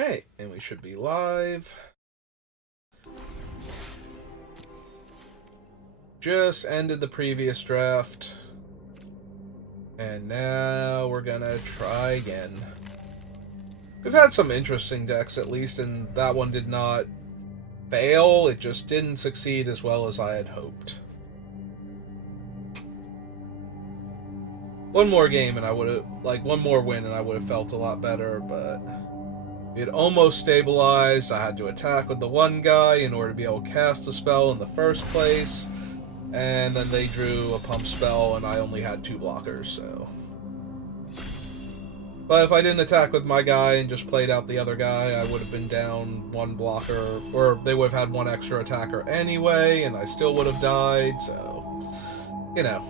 Alright, and we should be live. Just ended the previous draft. And now we're gonna try again. We've had some interesting decks at least, and that one did not fail. It just didn't succeed as well as I had hoped. One more game and I would have, one more win and I would have felt a lot better, but it almost stabilized. I had to attack with the one guy in order to be able to cast the spell in the first place. And then they drew a pump spell, and I only had 2 blockers, so... But if I didn't attack with my guy and just played out the other guy, I would have been down 1 blocker, or they would have had 1 extra attacker anyway, and I still would have died, so... You know.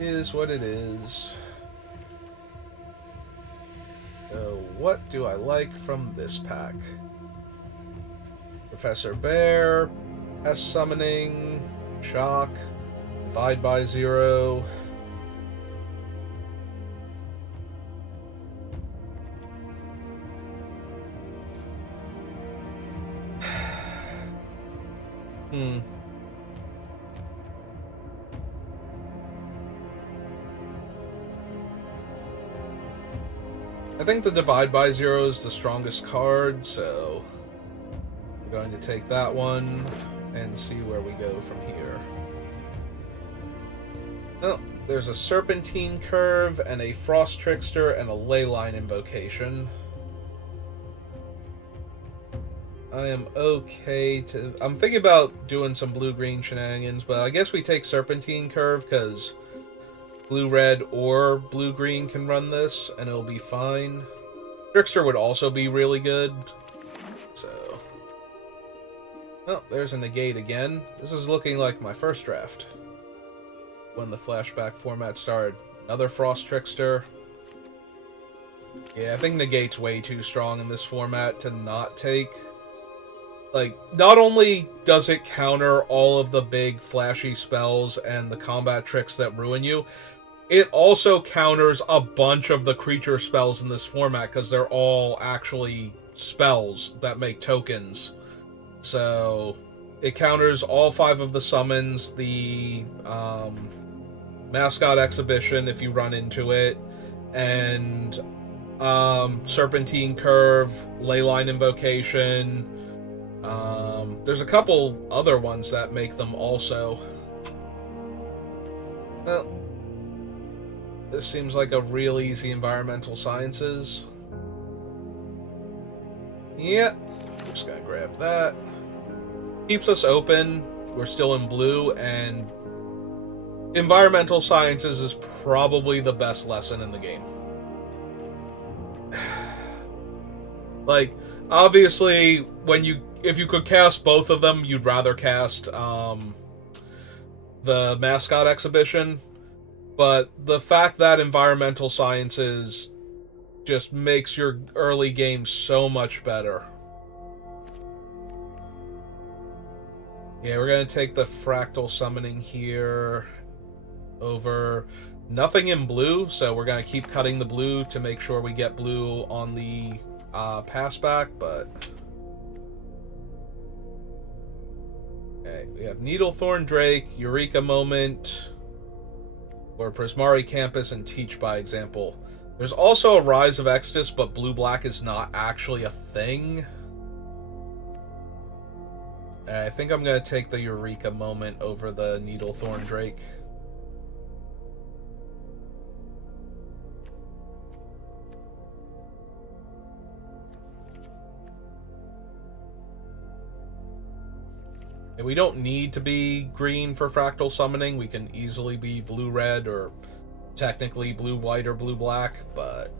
Is what it is. So, what do I like from this pack? Professor Bear, Pest Summoning, Shock, Divide by Zero. I think the Divide by Zero is the strongest card, so we're going to take that one and see where we go from here. Oh, there's a Serpentine Curve and a Frost Trickster and a Leyline Invocation. I am okay to... I'm thinking about doing some blue-green shenanigans, but I guess we take Serpentine Curve, because blue-red or blue-green can run this, and it'll be fine. Trickster would also be really good, so... Oh, there's a negate again. This is looking like my first draft. When the Flashback format started. Another Frost Trickster. Yeah, I think negate's way too strong in this format to not take. Like, not only does it counter all of the big flashy spells and the combat tricks that ruin you, it also counters a bunch of the creature spells in this format, because they're all actually spells that make tokens. So, it counters all 5 of the summons, the Mascot Exhibition if you run into it, and Serpentine Curve, Leyline Invocation. There's a couple other ones that make them also. Well, this seems like a real easy Environmental Sciences. Yeah, just gonna grab that. Keeps us open. We're still in blue, and Environmental Sciences is probably the best lesson in the game. Like, obviously, if you could cast both of them, you'd rather cast the Mascot Exhibition. But the fact that Environmental Sciences just makes your early game so much better. Yeah, we're going to take the Fractal Summoning here over nothing in blue, so we're going to keep cutting the blue to make sure we get blue on the pass back, but... Okay, we have Needlethorn Drake, Eureka Moment, or Prismari Campus, and Teach by Example. There's also a Rise of Exodus, but blue-black is not actually a thing. I think I'm going to take the Eureka Moment over the Needlethorn Drake. And we don't need to be green for Fractal Summoning. We can easily be blue-red, or technically blue-white or blue-black, but...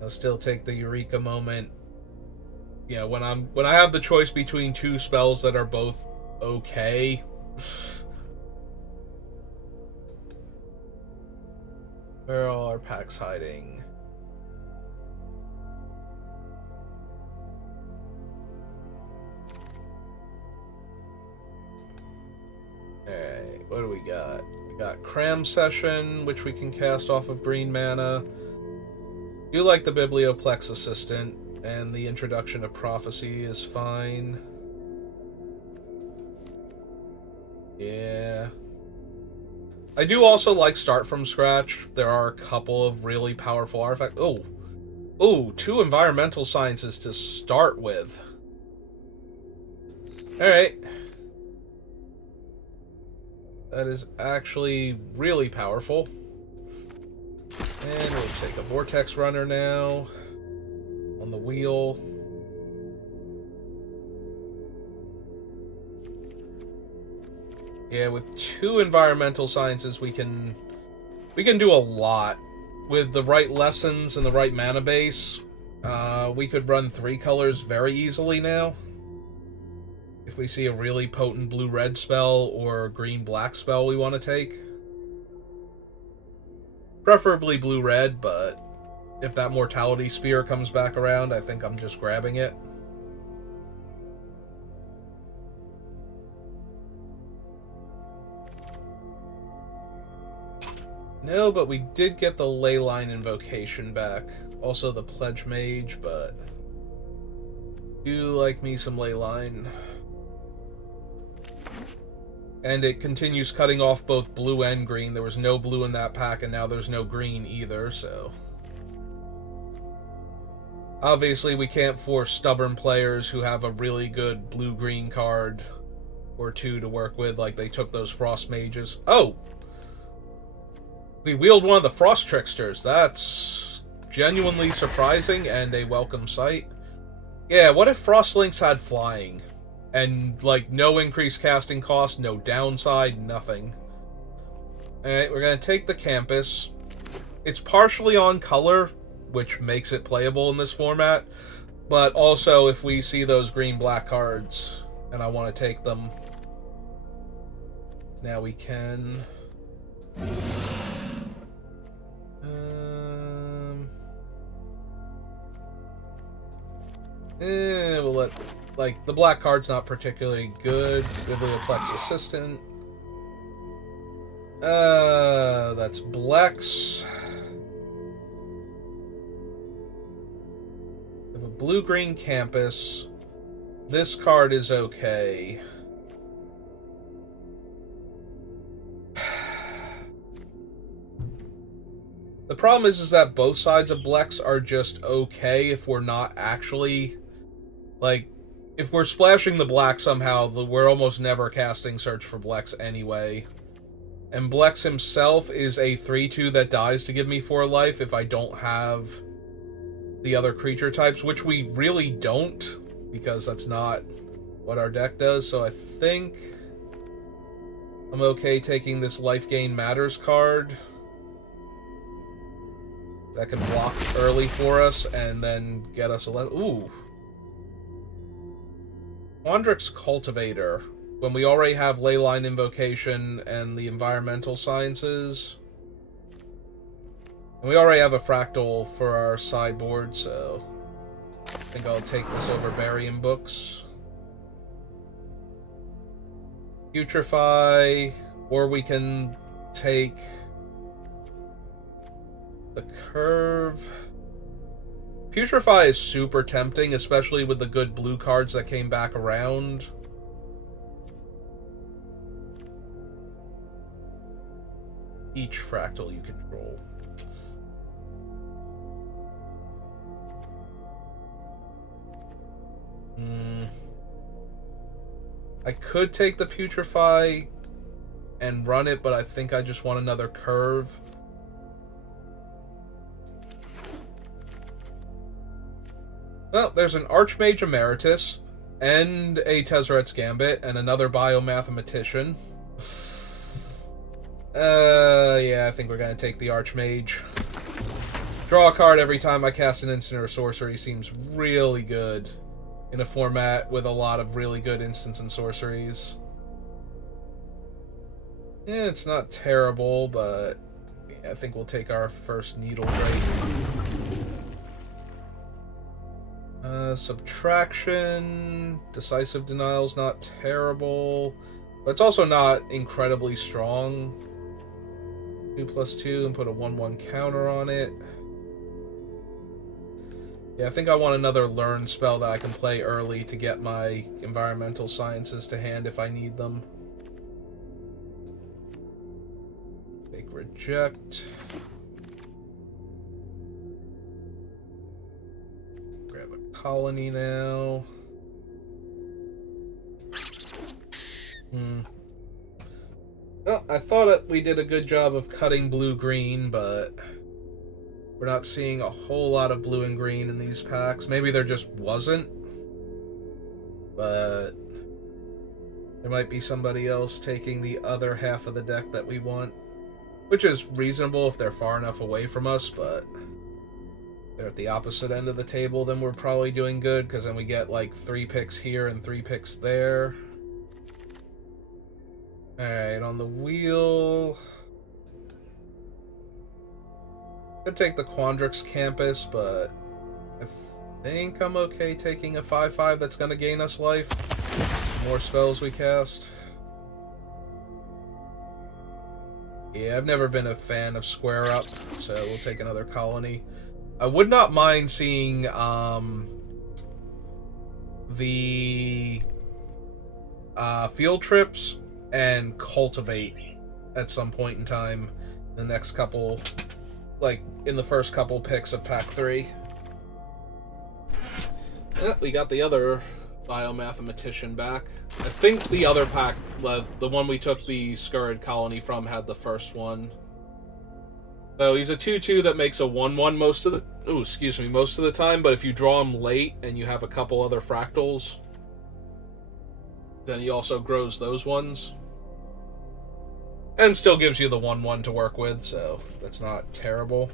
I'll still take the Eureka Moment. You know, when I have the choice between 2 spells that are both okay. Where are all our packs hiding? Alright, what do we got? We Got Cram Session, which we can cast off of green mana. Do like the Biblioplex Assistant, and the introduction of Prophecy is fine. Yeah. I do also like Start from Scratch. There are a couple of really powerful artifacts. Oh, 2 environmental sciences to start with. Alright. That is actually really powerful. And we'll take a Vortex Runner now. On the wheel. Yeah, with 2 environmental sciences we can do a lot. With the right lessons and the right mana base, we could run 3 colors very easily now. If we see a really potent blue-red spell or green-black spell we want to take. Preferably blue-red, but if that Mortality Spear comes back around, I think I'm just grabbing it. No, but we did get the Leyline Invocation back. Also the Pledge Mage, but do like me some Leyline. And it continues cutting off both blue and green. There was no blue in that pack, and now there's no green either, so... Obviously, we can't force stubborn players who have a really good blue-green card or 2 to work with, like they took those Frost Mages. Oh! We wield one of the Frost Tricksters. That's genuinely surprising and a welcome sight. Yeah, what if Frostlinks had flying? And, like, no increased casting cost, no downside, nothing. Alright, we're gonna take the Campus. It's partially on color, which makes it playable in this format. But also, if we see those green-black cards, and I want to take them, now we can... we'll let... Like, the black card's not particularly good. Biblioplex Assistant. That's Blex. We have a blue-green Campus. This card is okay. The problem is that both sides of Blex are just okay if we're not actually... Like, if we're splashing the black somehow, we're almost never casting Search for Blex anyway. And Blex himself is a 3/2 that dies to give me 4 life if I don't have the other creature types, which we really don't, because that's not what our deck does. So I think I'm okay taking this Life Gain Matters card. That can block early for us and then get us 11. Ooh. Quandrix Cultivator, when we already have Leyline Invocation and the Environmental Sciences. And we already have a Fractal for our sideboard, so I think I'll take this over Burying Books. Putrefy, or we can take the Curve. Putrefy is super tempting, especially with the good blue cards that came back around. Each Fractal you control. I could take the Putrefy and run it, but I think I just want another Curve. Well, there's an Archmage Emeritus, and a Tezzeret's Gambit, and another Biomathematician. Yeah, I think we're gonna take the Archmage. Draw a card every time I cast an instant or sorcery seems really good in a format with a lot of really good instants and sorceries. Yeah, it's not terrible, but yeah, I think we'll take our first Needle Break. Subtraction, Decisive Denial's not terrible, but it's also not incredibly strong. 2+2 and put a 1/1 counter on it. Yeah, I think I want another learn spell that I can play early to get my environmental sciences to hand if I need them. Take reject. Grab a colony now. Well, I thought we did a good job of cutting blue-green, but we're not seeing a whole lot of blue and green in these packs. Maybe there just wasn't, but there might be somebody else taking the other half of the deck that we want, which is reasonable if they're far enough away from us, but if they're at the opposite end of the table, then we're probably doing good, because then we get like 3 picks here and 3 picks there. Alright, on the wheel... Could take the Quandrix Campus, but I think I'm okay taking a 5/5 that's going to gain us life. The more spells we cast. Yeah, I've never been a fan of Square Up, so we'll take another colony. I would not mind seeing the field trips and cultivate at some point in time in the next couple, like in the first couple picks of pack 3. We got the other biomathematician back. I think the other pack, the one we took the Scurrid Colony from, had the first one. So he's a 2/2 that makes a 1/1 most of the time, but if you draw him late and you have a couple other fractals, then he also grows those ones. And still gives you the 1/1 to work with, so that's not terrible.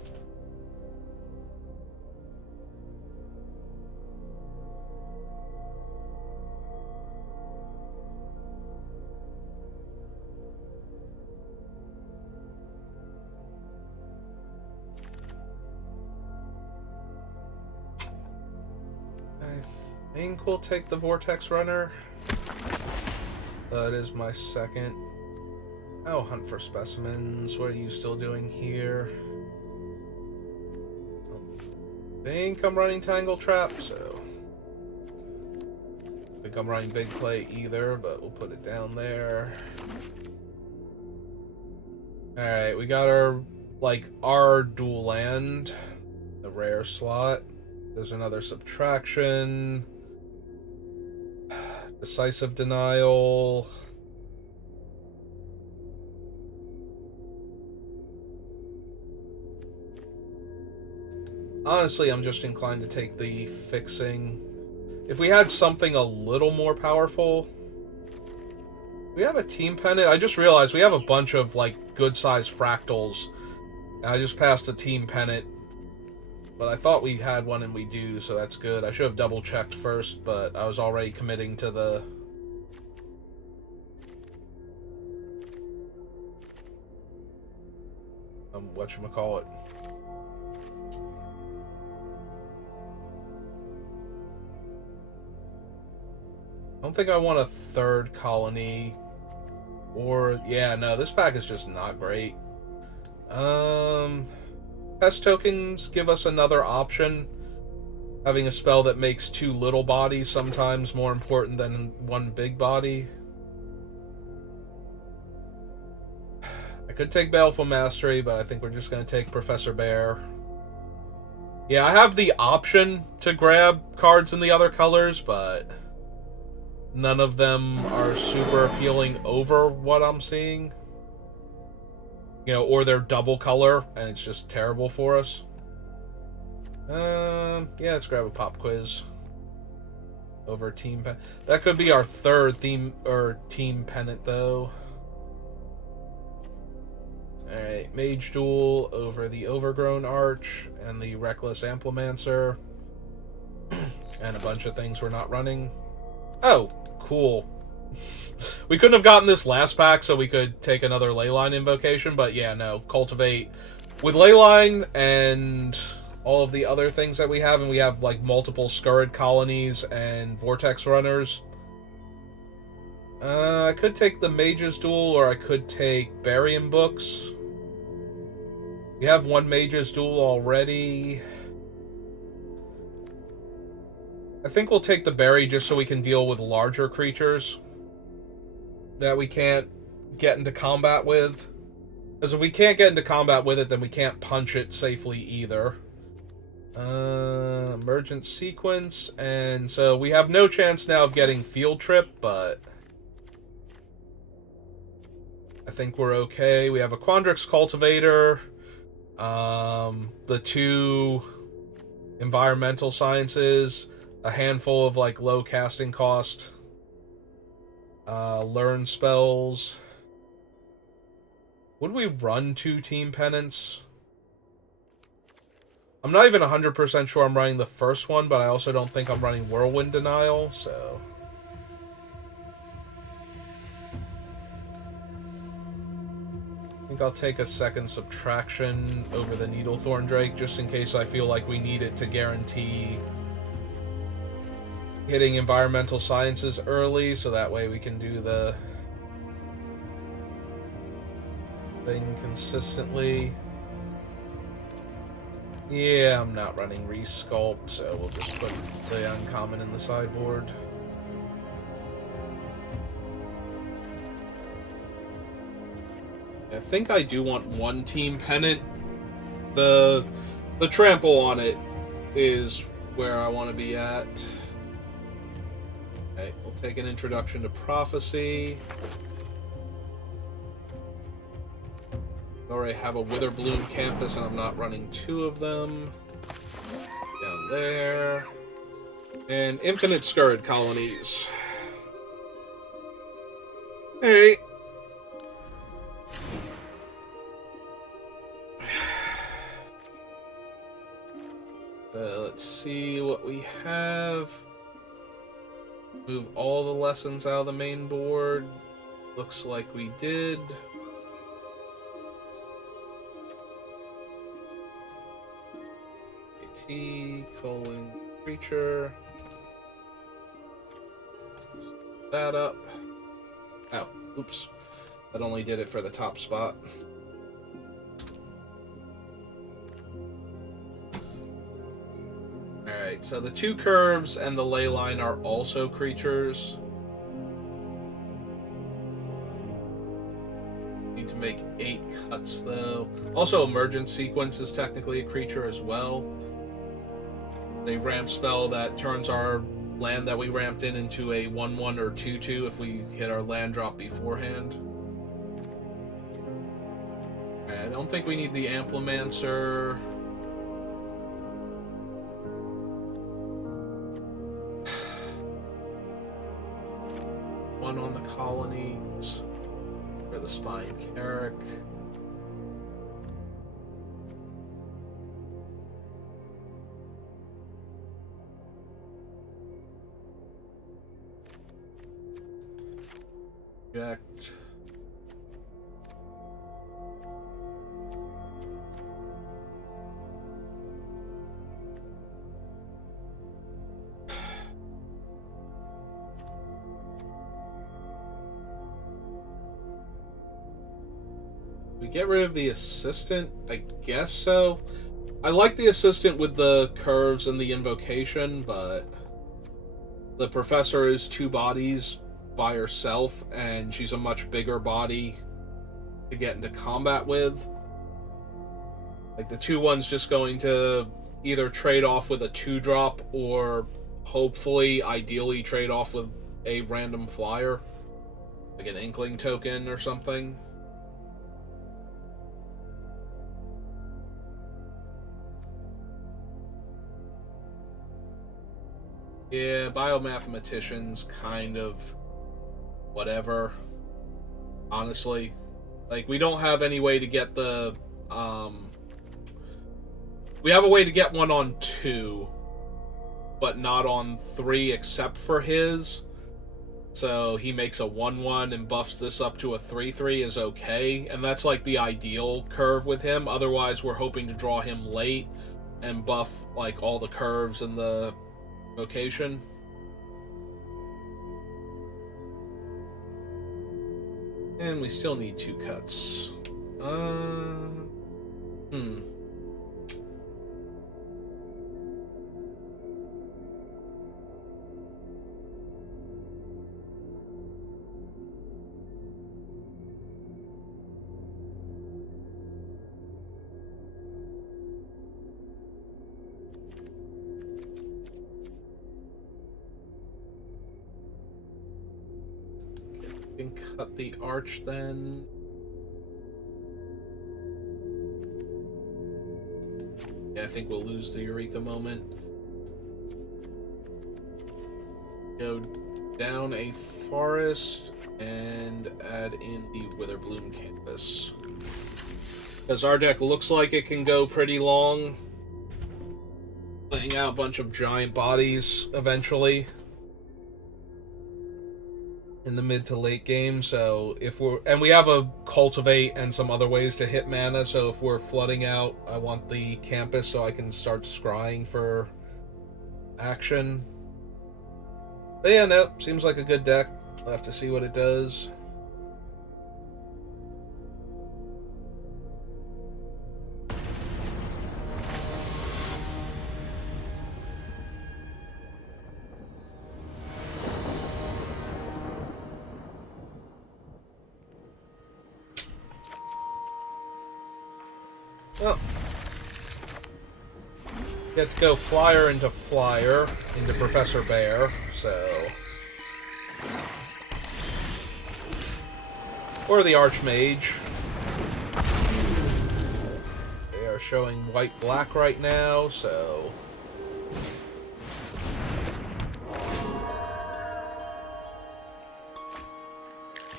I think we'll take the Vortex Runner. That is my second. I'll hunt for specimens. What are you still doing here? I think I'm running Tangle Trap, so... I think I'm running Big Play either, but we'll put it down there. Alright, we got our dual land. The rare slot. There's another subtraction. Decisive Denial. Honestly, I'm just inclined to take the fixing. If we had something a little more powerful... We have a team pennant. I just realized we have a bunch of, like, good-sized fractals. And I just passed a team pennant. But I thought we had one and we do, so that's good. I should have double-checked first, but I was already committing to the... whatchamacallit. I don't think I want a third colony. Or, yeah, no, this pack is just not great. Pest tokens give us another option. Having a spell that makes 2 little bodies sometimes more important than 1 big body. I could take Baleful Mastery, but I think we're just going to take Professor Bear. Yeah, I have the option to grab cards in the other colors, but none of them are super appealing over what I'm seeing. You know, or they're double color, and it's just terrible for us. Yeah, let's grab a pop quiz. Over team pennant. That could be our third theme, or team pennant, though. Alright, Mage Duel over the Overgrown Arch, and the Reckless Amplimancer. And a bunch of things we're not running. Oh, cool. We couldn't have gotten this last pack, so we could take another Leyline Invocation, but yeah, no. Cultivate with Leyline and all of the other things that we have, and we have, like, multiple Scurrid Colonies and Vortex Runners. I could take the Mage's Duel, or I could take Barium Books. We have one Mage's Duel already. I think we'll take the berry just so we can deal with larger creatures that we can't get into combat with. Because if we can't get into combat with it, then we can't punch it safely either. Emergent sequence, and so we have no chance now of getting field trip, but I think we're okay. We have a Quandrix cultivator, the 2 environmental sciences, a handful of like low casting cost, learn spells. Would we run 2 team pennants? I'm not even 100% sure I'm running the first one, but I also don't think I'm running Whirlwind Denial, so... I think I'll take a second subtraction over the Needlethorn Drake, just in case I feel like we need it to guarantee hitting environmental sciences early, so that way we can do the thing consistently. Yeah, I'm not running Resculpt, so we'll just put the uncommon in the sideboard. I think I do want 1 team pennant. The trample on it is where I want to be at. Okay, we'll take an Introduction to Prophecy. I already have a Witherbloom campus, and I'm not running 2 of them. Down there. And Infinite Scurrid Colonies. Alright. Let's see what we have. Move all the lessons out of the main board. Looks like we did. Calling creature. That up. Oh, oops. That only did it for the top spot. Alright, so the 2 curves and the ley line are also creatures. Need to make 8 cuts though. Also, Emergent Sequence is technically a creature as well. A ramp spell that turns our land that we ramped in into a 1/1 or 2/2 if we hit our land drop beforehand. I don't think we need the Amplimancer. One on the colonies. For the Spine Carrick. Project. We get rid of the assistant? I guess so. I like the assistant with the curves and the invocation, but the professor is 2 bodies by herself, and she's a much bigger body to get into combat with. Like, the 2/1's just going to either trade off with a 2-drop or hopefully, ideally, trade off with a random flyer. Like an Inkling token or something. Yeah, biomathematicians kind of whatever. Honestly. Like, we don't have any way to get the we have a way to get one on 2, but not on 3 except for his. So he makes a 1/1 and buffs this up to a 3/3 is okay, and that's like the ideal curve with him. Otherwise, we're hoping to draw him late and buff like all the curves and the location. And we still need 2 cuts. can cut the arch then. Yeah, I think we'll lose the Eureka moment. Go down a forest and add in the Witherbloom campus. Because our deck looks like it can go pretty long, laying out a bunch of giant bodies eventually in the mid to late game. So if we have a cultivate and some other ways to hit mana, so if we're flooding out, I want the campus so I can start scrying for action. But yeah, no, seems like a good deck. We'll have to see what it does. Well, get to go flyer into Professor Bear, so... Or the Archmage. They are showing white-black right now, so...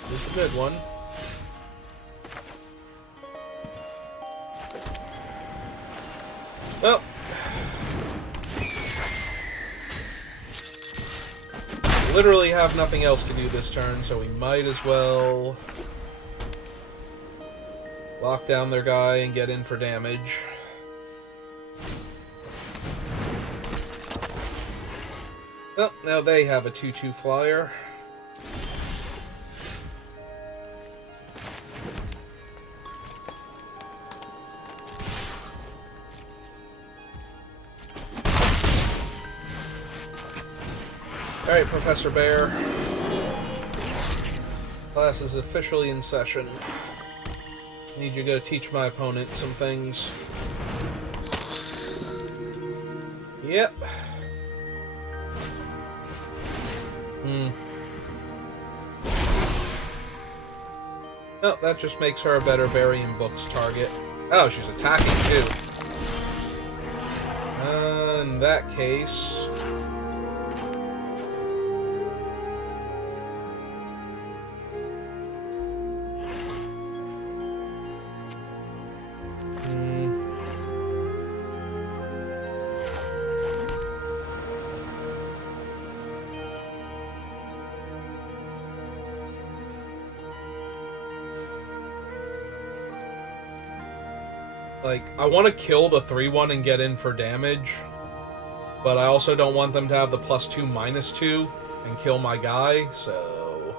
This is a good one. Well, literally have nothing else to do this turn, so we might as well lock down their guy and get in for damage. Well, now they have a 2/2 flyer. Alright, Professor Bear. Class is officially in session. Need you to go teach my opponent some things. Yep. Oh, that just makes her a better Burying Books target. Oh, she's attacking too. In that case... Like, I want to kill the 3/1 and get in for damage, but I also don't want them to have the +2/-2 and kill my guy, so...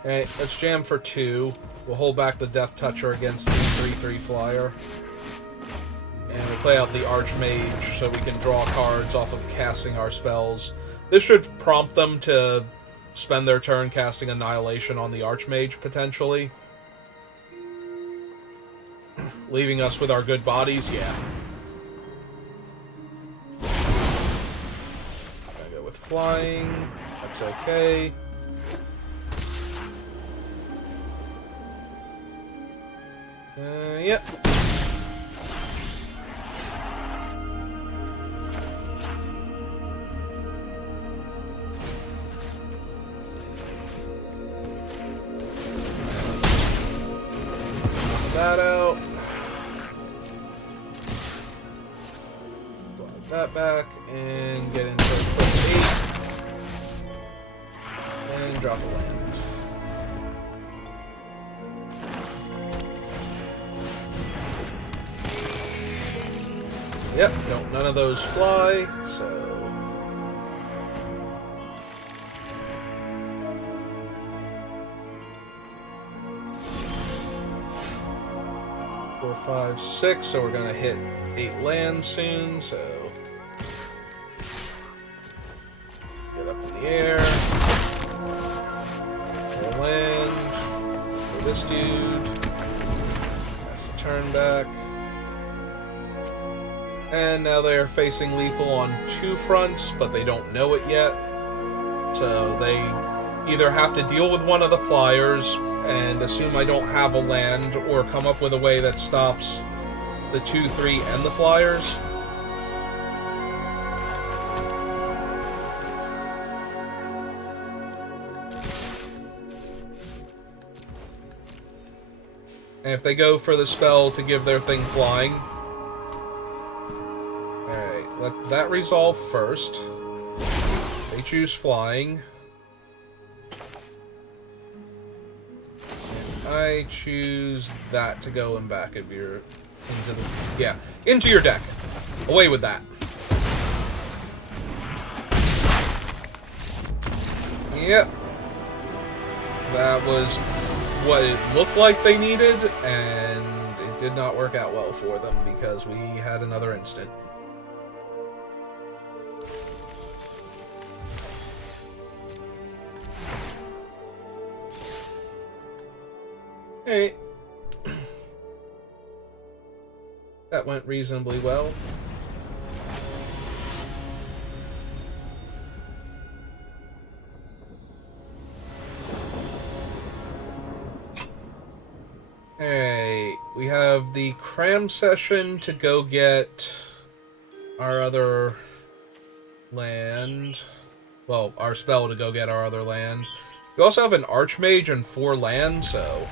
Okay, let's jam for 2. We'll hold back the Death Toucher against the 3/3 flyer. And we'll play out the Archmage so we can draw cards off of casting our spells. This should prompt them to spend their turn casting Annihilation on the Archmage, potentially. Leaving us with our good bodies, yeah. Gotta go with flying. That's okay. Yep. That out. Block that back and get into a quick 8. And drop a land. Yep, nope, none of those fly, so... 4, 5, 6, so we're gonna hit 8 lands soon, so... Get up in the air. Roll land. For this dude. Pass the turn back. And now they are facing lethal on 2 fronts, but they don't know it yet. So they either have to deal with one of the flyers and assume I don't have a land, or come up with a way that stops the 2, 3, and the flyers. And if they go for the spell to give their thing flying... Alright, let that resolve first. They choose flying. And I choose that to go in back of your... into your deck. Away with that. Yep. That was what it looked like they needed, and it did not work out well for them because we had another instant. Hey. That went reasonably well. Hey, we have the cram session to go get our other land. Well, our spell to go get our other land. We also have an Archmage and 4 lands, so...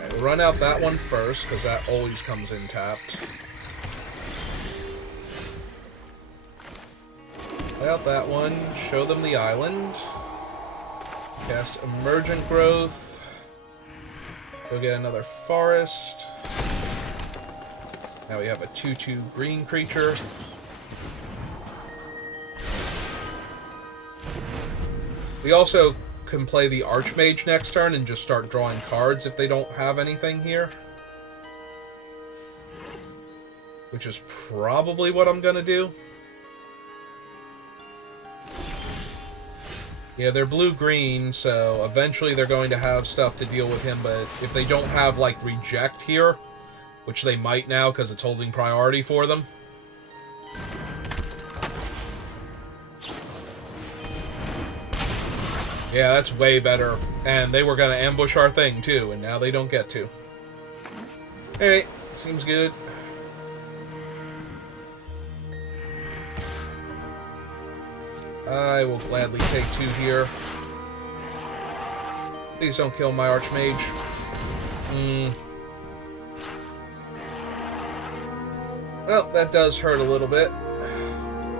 Right, we'll run out that one first, because that always comes in tapped. Play out that one, show them the island. Cast Emergent Growth. Go get another forest. Now we have a 2/2 green creature. We also can play the Archmage next turn and just start drawing cards if they don't have anything here. Which is probably what I'm gonna do. Yeah, they're blue-green, so eventually they're going to have stuff to deal with him, but if they don't have, like, Reject here, which they might now because it's holding priority for them. Yeah, that's way better. And they were going to ambush our thing, too, and now they don't get to. Alright, seems good. I will gladly take 2 here. Please don't kill my Archmage. Well, that does hurt a little bit.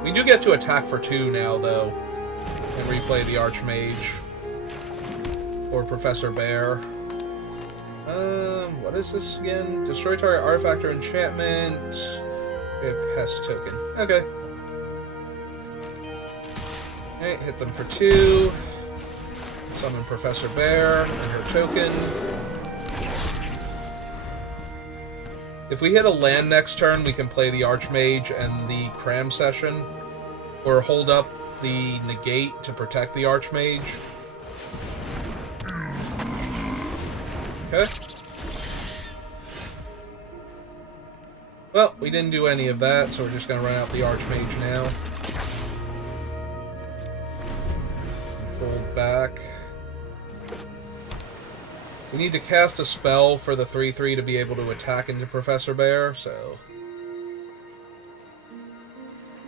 We do get to attack for 2 now, though. And replay the Archmage. Or Professor Bear. What is this again? Destroy target artifact or enchantment. Pest token. Okay. Alright, hit them for 2. Summon Professor Bear and her token. If we hit a land next turn, we can play the Archmage and the Cram Session. Or hold up the Negate to protect the Archmage. Okay. Well, we didn't do any of that, so we're just going to run out the Archmage now. Fold back. We need to cast a spell for the 3/3 to be able to attack into Professor Bear, so...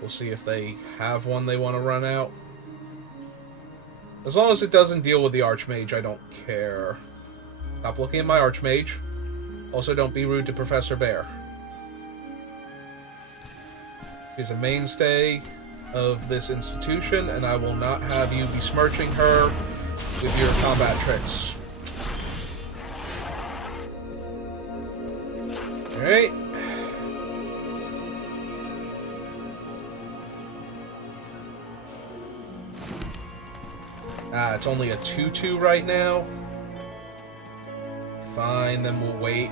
We'll see if they have one they want to run out. As long as it doesn't deal with the Archmage, I don't care. Stop looking at my Archmage. Also, don't be rude to Professor Bear. She's a mainstay of this institution, and I will not have you besmirching her with your combat tricks. Alright. It's only a 2/2 right now. Fine, then we'll wait.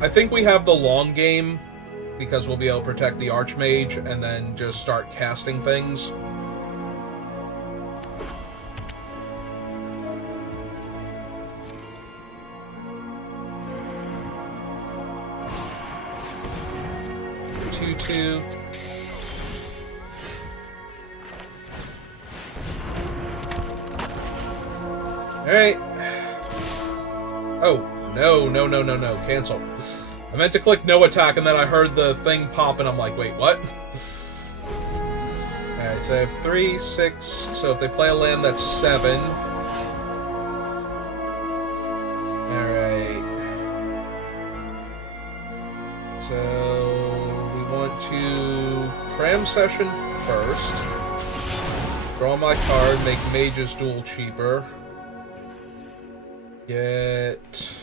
I think we have the long game, because we'll be able to protect the Archmage and then just start casting things. 2. Alright. Oh, no. Cancel. I meant to click no attack, and then I heard the thing pop, and I'm like, wait, what? Alright, so I have 3, 6, so if they play a land, that's 7. Alright. So, we want to cram session first. Draw my card, make Mage's Duel cheaper. Get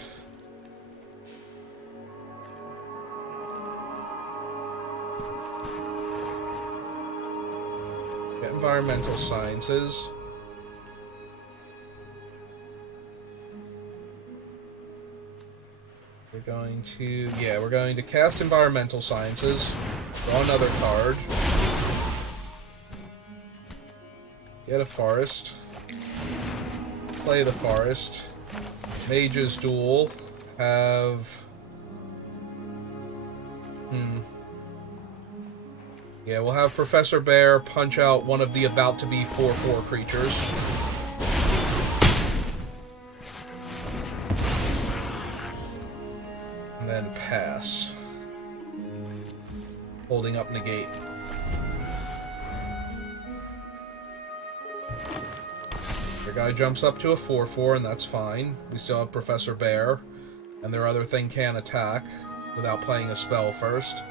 environmental sciences. We're going to cast environmental sciences. Draw another card. Get a forest. Play the forest. Mage's Duel. Have... Yeah, we'll have Professor Bear punch out one of the about-to-be 4/4 creatures. And then pass. Holding up negate. Your guy jumps up to a 4/4, and that's fine. We still have Professor Bear, and their other thing can attack without playing a spell first.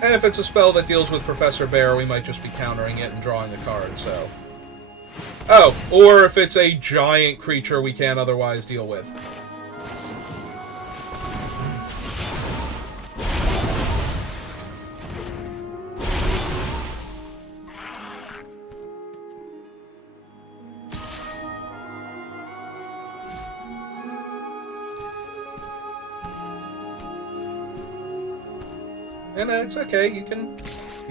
And if it's a spell that deals with Professor Bear, we might just be countering it and drawing a card, so... Oh, or if it's a giant creature we can't otherwise deal with. And it's okay, you can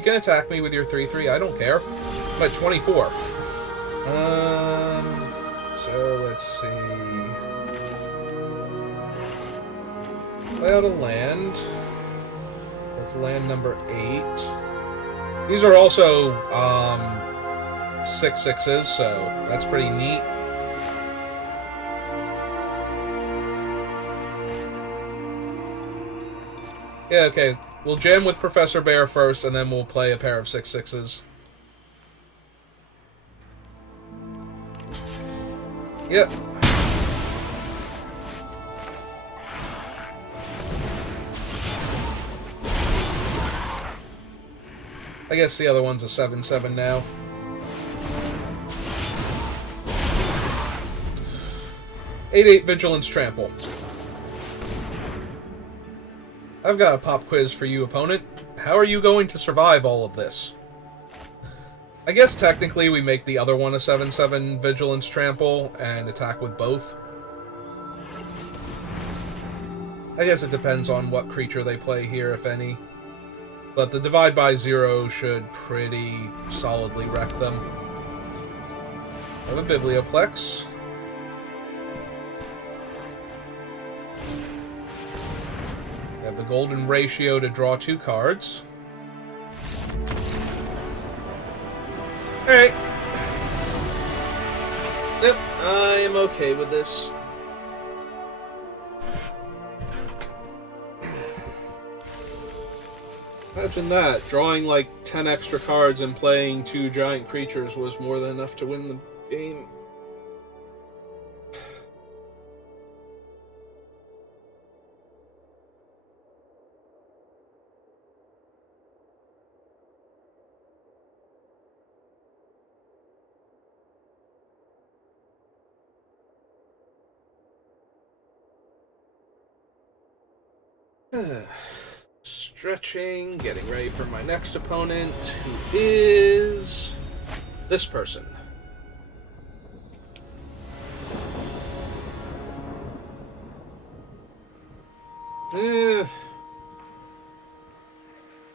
attack me with your 3/3, I don't care. I'm at 24. So let's see. Play out a land. That's land number 8. These are also 6/6s, so that's pretty neat. Yeah, okay. We'll jam with Professor Bear first, and then we'll play a pair of 6/6s. Yep. I guess the other one's a 7/7 now. Eight Vigilance Trample. I've got a pop quiz for you, opponent. How are you going to survive all of this? I guess technically we make the other one a 7/7 Vigilance Trample and attack with both. I guess it depends on what creature they play here, if any. But the Divide by 0 should pretty solidly wreck them. I have a Biblioplex. I have the golden ratio to draw 2 cards. Alright. Yep, I am okay with this. Imagine that. Drawing like 10 extra cards and playing 2 giant creatures was more than enough to win the game. Stretching, getting ready for my next opponent, who is this person.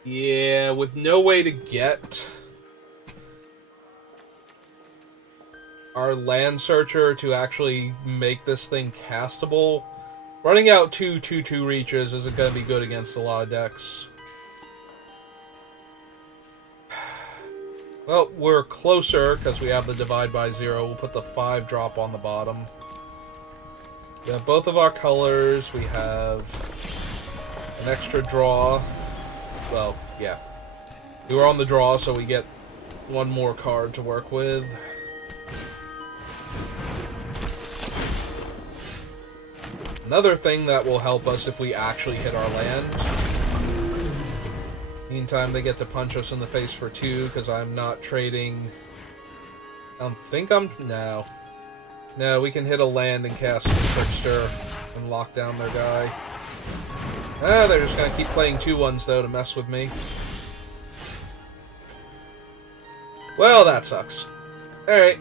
Yeah, with no way to get our land searcher to actually make this thing castable, running out 2/2/2 reaches isn't going to be good against a lot of decks. Well, we're closer because we have the divide by 0. We'll put the 5 drop on the bottom. We have both of our colors. We have an extra draw. Well, yeah. We were on the draw, so we get one more card to work with. Another thing that will help us if we actually hit our land. Meantime, they get to punch us in the face for 2, because I'm not trading... I don't think I'm... No. No, we can hit a land and cast Trickster and lock down their guy. Ah, they're just gonna keep playing 2/1s, though, to mess with me. Well, that sucks. Alright.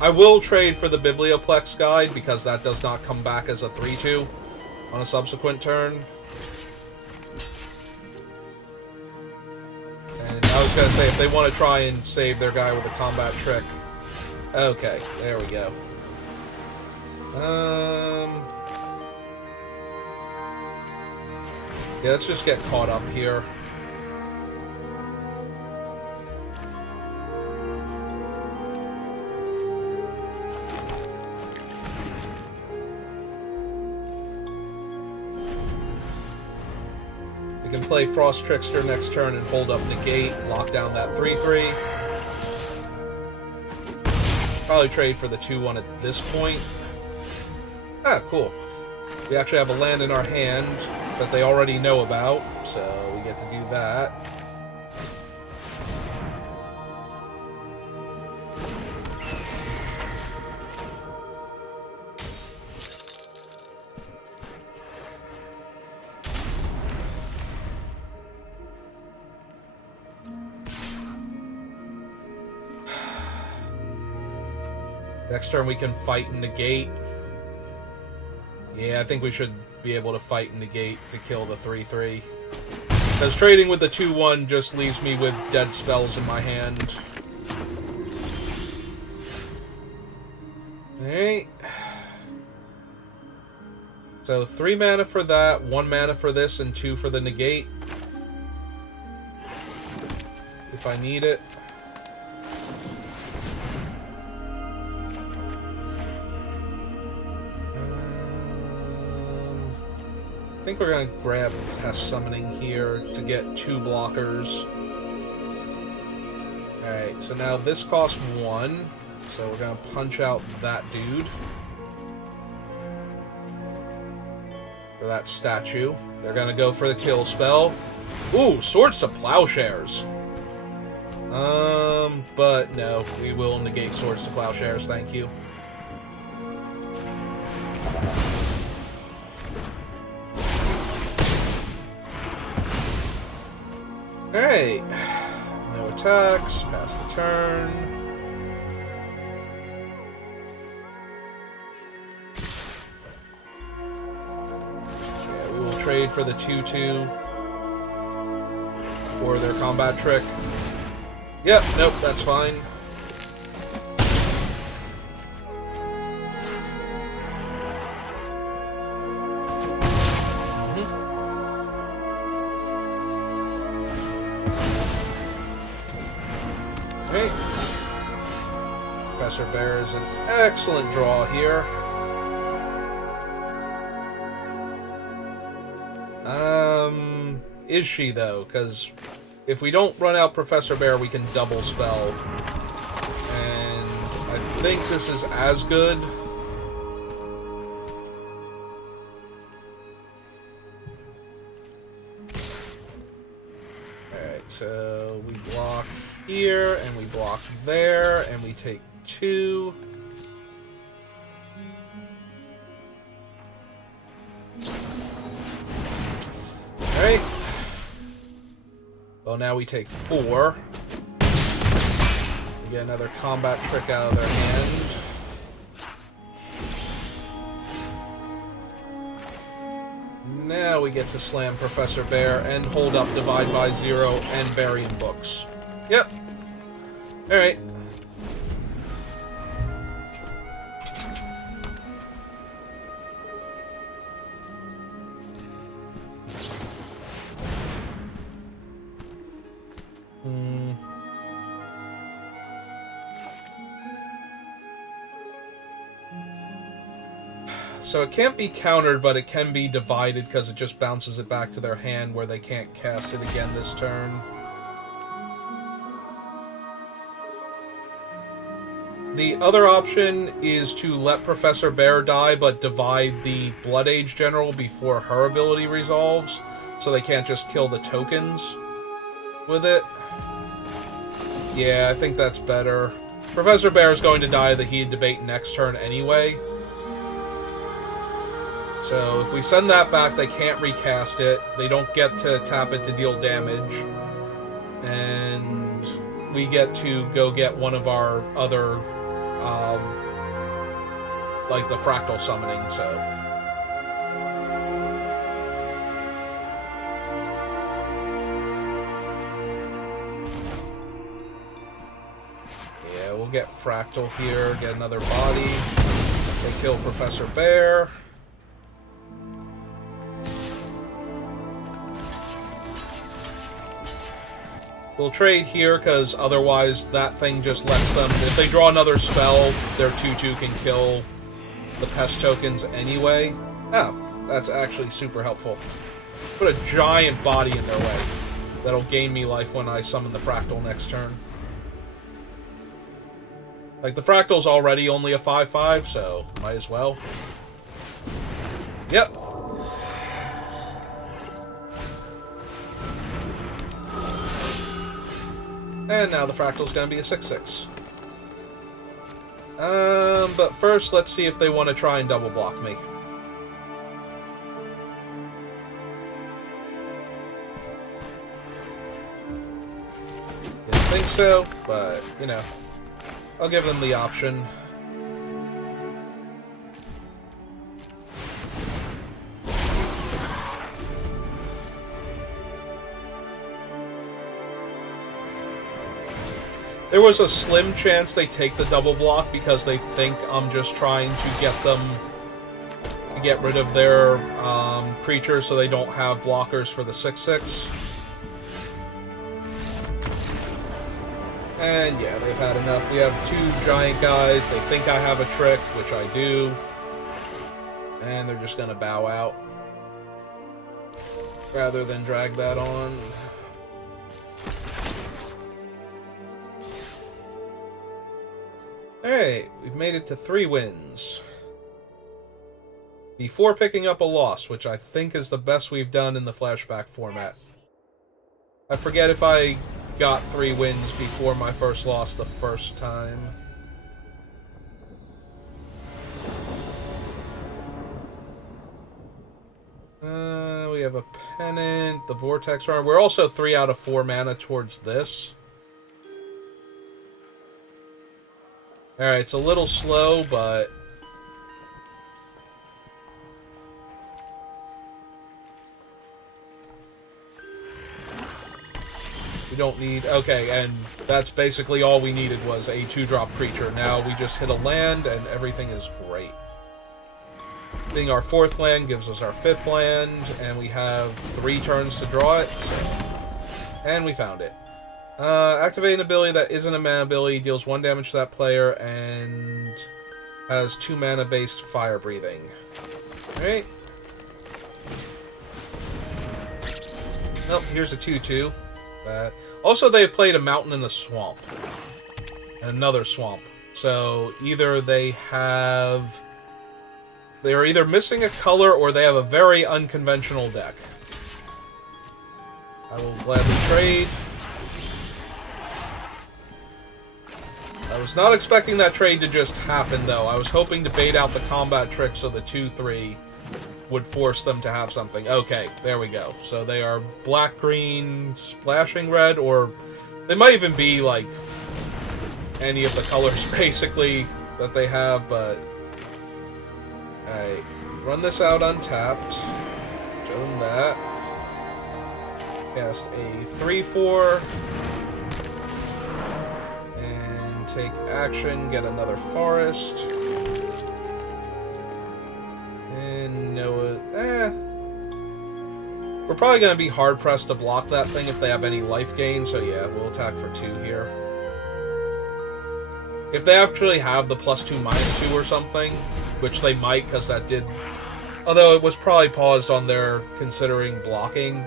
I will trade for the Biblioplex Guide, because that does not come back as a 3/2 on a subsequent turn. And I was gonna say, if they want to try and save their guy with a combat trick... Okay, there we go. Yeah, let's just get caught up here. We can play Frost Trickster next turn and hold up Negate, lock down that 3/3. Probably trade for the 2/1 at this point. Ah, cool. We actually have a land in our hand that they already know about, so we get to do that. Next turn we can fight and negate. Yeah, I think we should be able to fight and negate to kill the 3/3. Because trading with the 2/1 just leaves me with dead spells in my hand. Alright. So 3 mana for that, 1 mana for this, and 2 for the negate. If I need it. I think we're going to grab Pest Summoning here to get 2 blockers. Alright, so now this costs 1. So we're going to punch out that dude. For that statue. They're going to go for the kill spell. Ooh, Swords to Plowshares. But no, we will negate Swords to Plowshares, thank you. Alright. No attacks, pass the turn. Yeah, we will trade for the 2/2. Or their combat trick. Yep, nope, that's fine. Okay. Professor Bear is an excellent draw here. Is she, though? Because if we don't run out Professor Bear, we can double spell. And I think this is as good. Alright, so we block here, and we block there, and we take 2. Alright. Well, now we take 4. We get another combat trick out of their hand. Now we get to slam Professor Bear and hold up Divide by 0 and Burying Books. Yep. Alright. So it can't be countered, but it can be divided because it just bounces it back to their hand where they can't cast it again this turn. The other option is to let Professor Bear die, but divide the Blood Age General before her ability resolves, so they can't just kill the tokens with it. Yeah, I think that's better. Professor Bear is going to die the heated debate next turn anyway. So if we send that back, they can't recast it. They don't get to tap it to deal damage. And we get to go get one of our other, like the fractal summoning, so. Yeah, we'll get fractal here, get another body. They kill Professor Bear. We'll trade here, because otherwise that thing just lets them... If they draw another spell, their 2/2 can kill the pest tokens anyway. Oh, that's actually super helpful. Put a giant body in their way. That'll gain me life when I summon the Fractal next turn. Like, the Fractal's already only a 5/5, so might as well. Yep. And now the Fractal's gonna be a 6/6. But first, let's see if they want to try and double block me. Didn't think so, but, you know, I'll give them the option. There was a slim chance they take the double block because they think I'm just trying to get them to get rid of their creatures so they don't have blockers for the 6/6. And yeah, they've had enough. We have two giant guys. They think I have a trick, which I do. And they're just going to bow out rather than drag that on. Alright, we've made it to 3 wins. Before picking up a loss, which I think is the best we've done in the Flashback format. I forget if I got 3 wins before my first loss the first time. We have a pennant, the Vortex Arm. We're also 3 out of 4 mana towards this. Alright, it's a little slow, but... we don't need... okay, and that's basically all we needed was a 2-drop creature. Now we just hit a land, and everything is great. Being our 4th land gives us our 5th land, and we have 3 turns to draw it, so... and we found it. Activate an ability that isn't a mana ability, deals 1 damage to that player, and has 2 mana-based fire breathing. Alright. Nope, here's a 2/2. Also, they played a mountain and a swamp. And another swamp. So, either they have... they're either missing a color, or they have a very unconventional deck. I will gladly trade. I was not expecting that trade to just happen, though. I was hoping to bait out the combat trick so the 2/3 would force them to have something. Okay, there we go. So they are black-green, splashing red, or they might even be, like, any of the colors, basically, that they have, but... alright, run this out untapped. Show them that. Cast a 3/4. Take action, get another forest. And Noah... we're probably going to be hard-pressed to block that thing if they have any life gain, so yeah, we'll attack for 2 here. If they actually have the +2/-2 or something, which they might, because that did... Although it was probably paused on their considering blocking.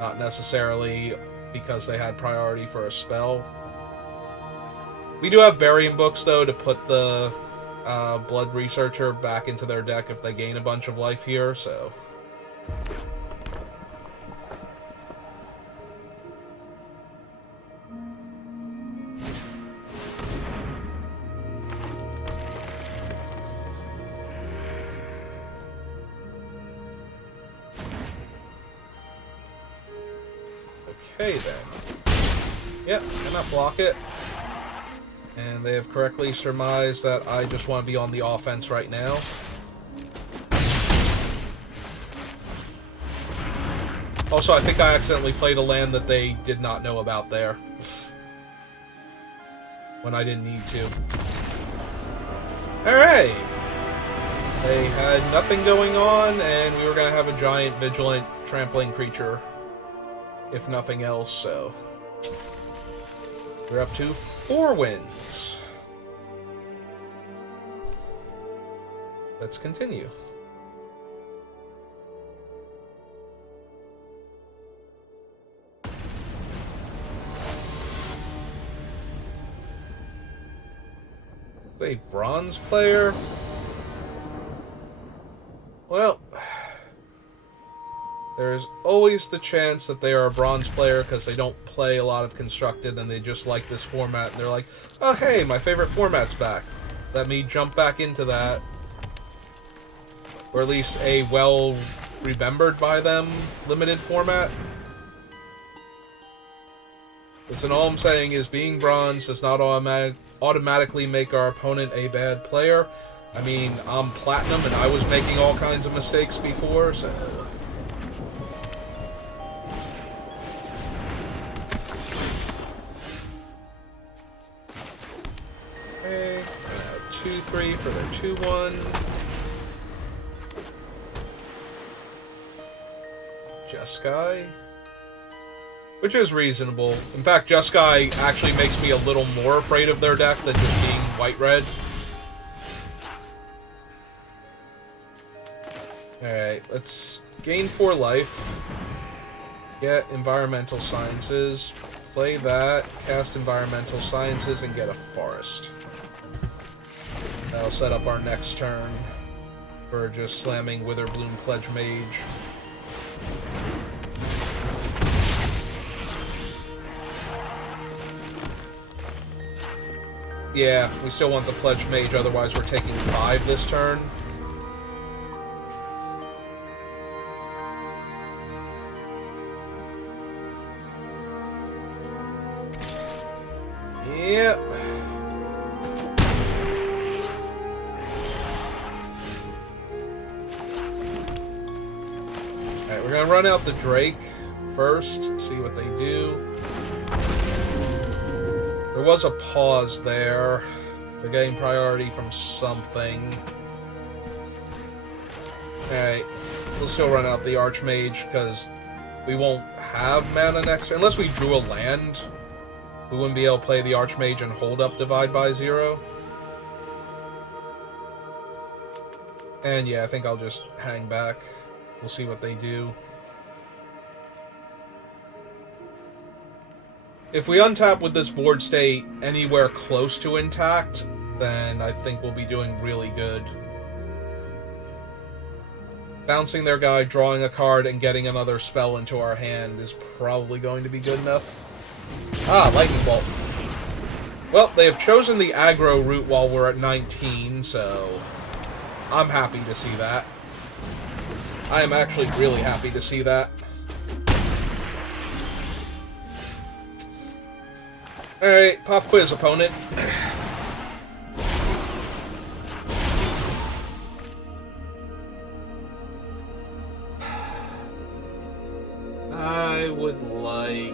Not necessarily because they had priority for a spell. We do have Burying Books, though, to put the Blood Researcher back into their deck if they gain a bunch of life here, so... Okay, then. Yep, cannot block it. And they have correctly surmised that I just want to be on the offense right now. Also, I think I accidentally played a land that they did not know about there. When I didn't need to. Alright! They had nothing going on, and we were going to have a giant, vigilant, trampling creature. If nothing else, so... We're up to 4 wins. Let's continue. A bronze player? Well... There's always the chance that they are a bronze player because they don't play a lot of Constructed and they just like this format and they're like, oh hey, my favorite format's back. Let me jump back into that. Or at least a well-remembered by them limited format. Listen, all I'm saying is being bronze does not automatically make our opponent a bad player. I mean, I'm platinum and I was making all kinds of mistakes before, so... Okay, 2-3 for their 2-1. Jeskai. Which is reasonable. In fact, Jeskai actually makes me a little more afraid of their deck than just being white-red. Alright, let's gain 4 life. Get Environmental Sciences. Play that, cast Environmental Sciences, and get a Forest. That'll set up our next turn for just slamming Witherbloom Pledge Mage. Yeah, we still want the Pledge Mage, otherwise we're taking 5 this turn. Yep. Alright, we're gonna run out the Drake first, see what they do. There was a pause there. They're getting priority from something. Alright, we'll still run out the Archmage, because we won't have mana next turn. Unless we drew a land, we wouldn't be able to play the Archmage and hold up Divide by 0. And yeah, I think I'll just hang back. We'll see what they do. If we untap with this board state anywhere close to intact, then I think we'll be doing really good. Bouncing their guy, drawing a card, and getting another spell into our hand is probably going to be good enough. Ah, Lightning Bolt. Well, they have chosen the aggro route while we're at 19, so I'm happy to see that. I am actually really happy to see that. Alright, pop quiz, opponent. I would like...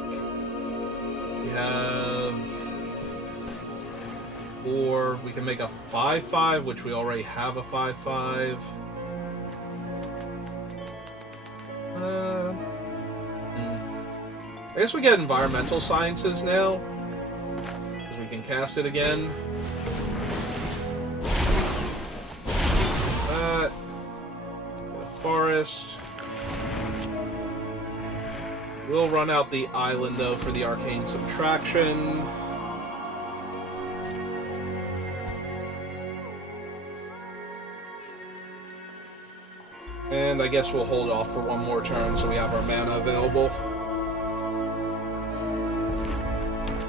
We have... 4... We can make a 5-5, which we already have a 5-5. I guess we get Environmental Sciences now. We can and cast it again. That. Get a forest. We'll run out the island, though, for the arcane subtraction. And I guess we'll hold off for one more turn so we have our mana available.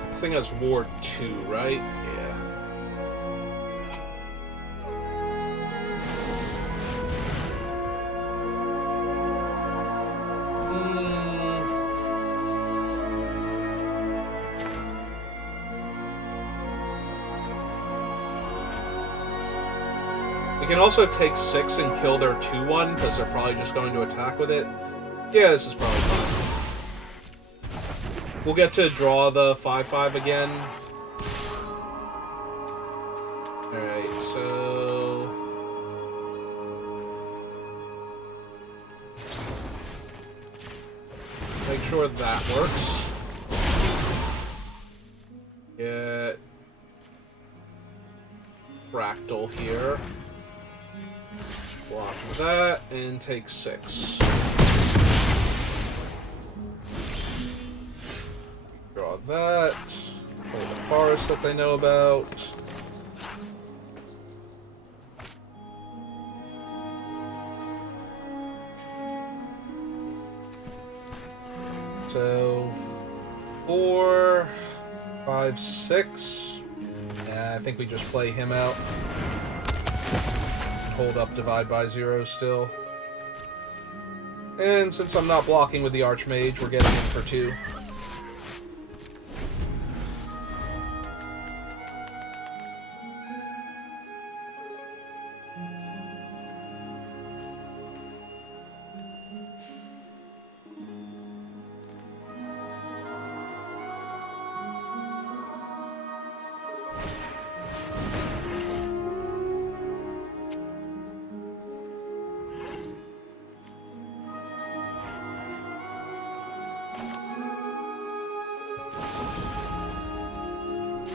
This thing has Ward 2, right? Yeah. We can also take 6 and kill their 2-1, because they're probably just going to attack with it. Yeah, this is probably fine. We'll get to draw the 5/5 again. Alright, so... make sure that works. Get... Fractal here. Block that, and take 6. Draw that. Play the forest that they know about. So, 4, 5, 6. Yeah, I think we just play him out. Hold up divide by 0 still. And since I'm not blocking with the Archmage, we're getting in for 2.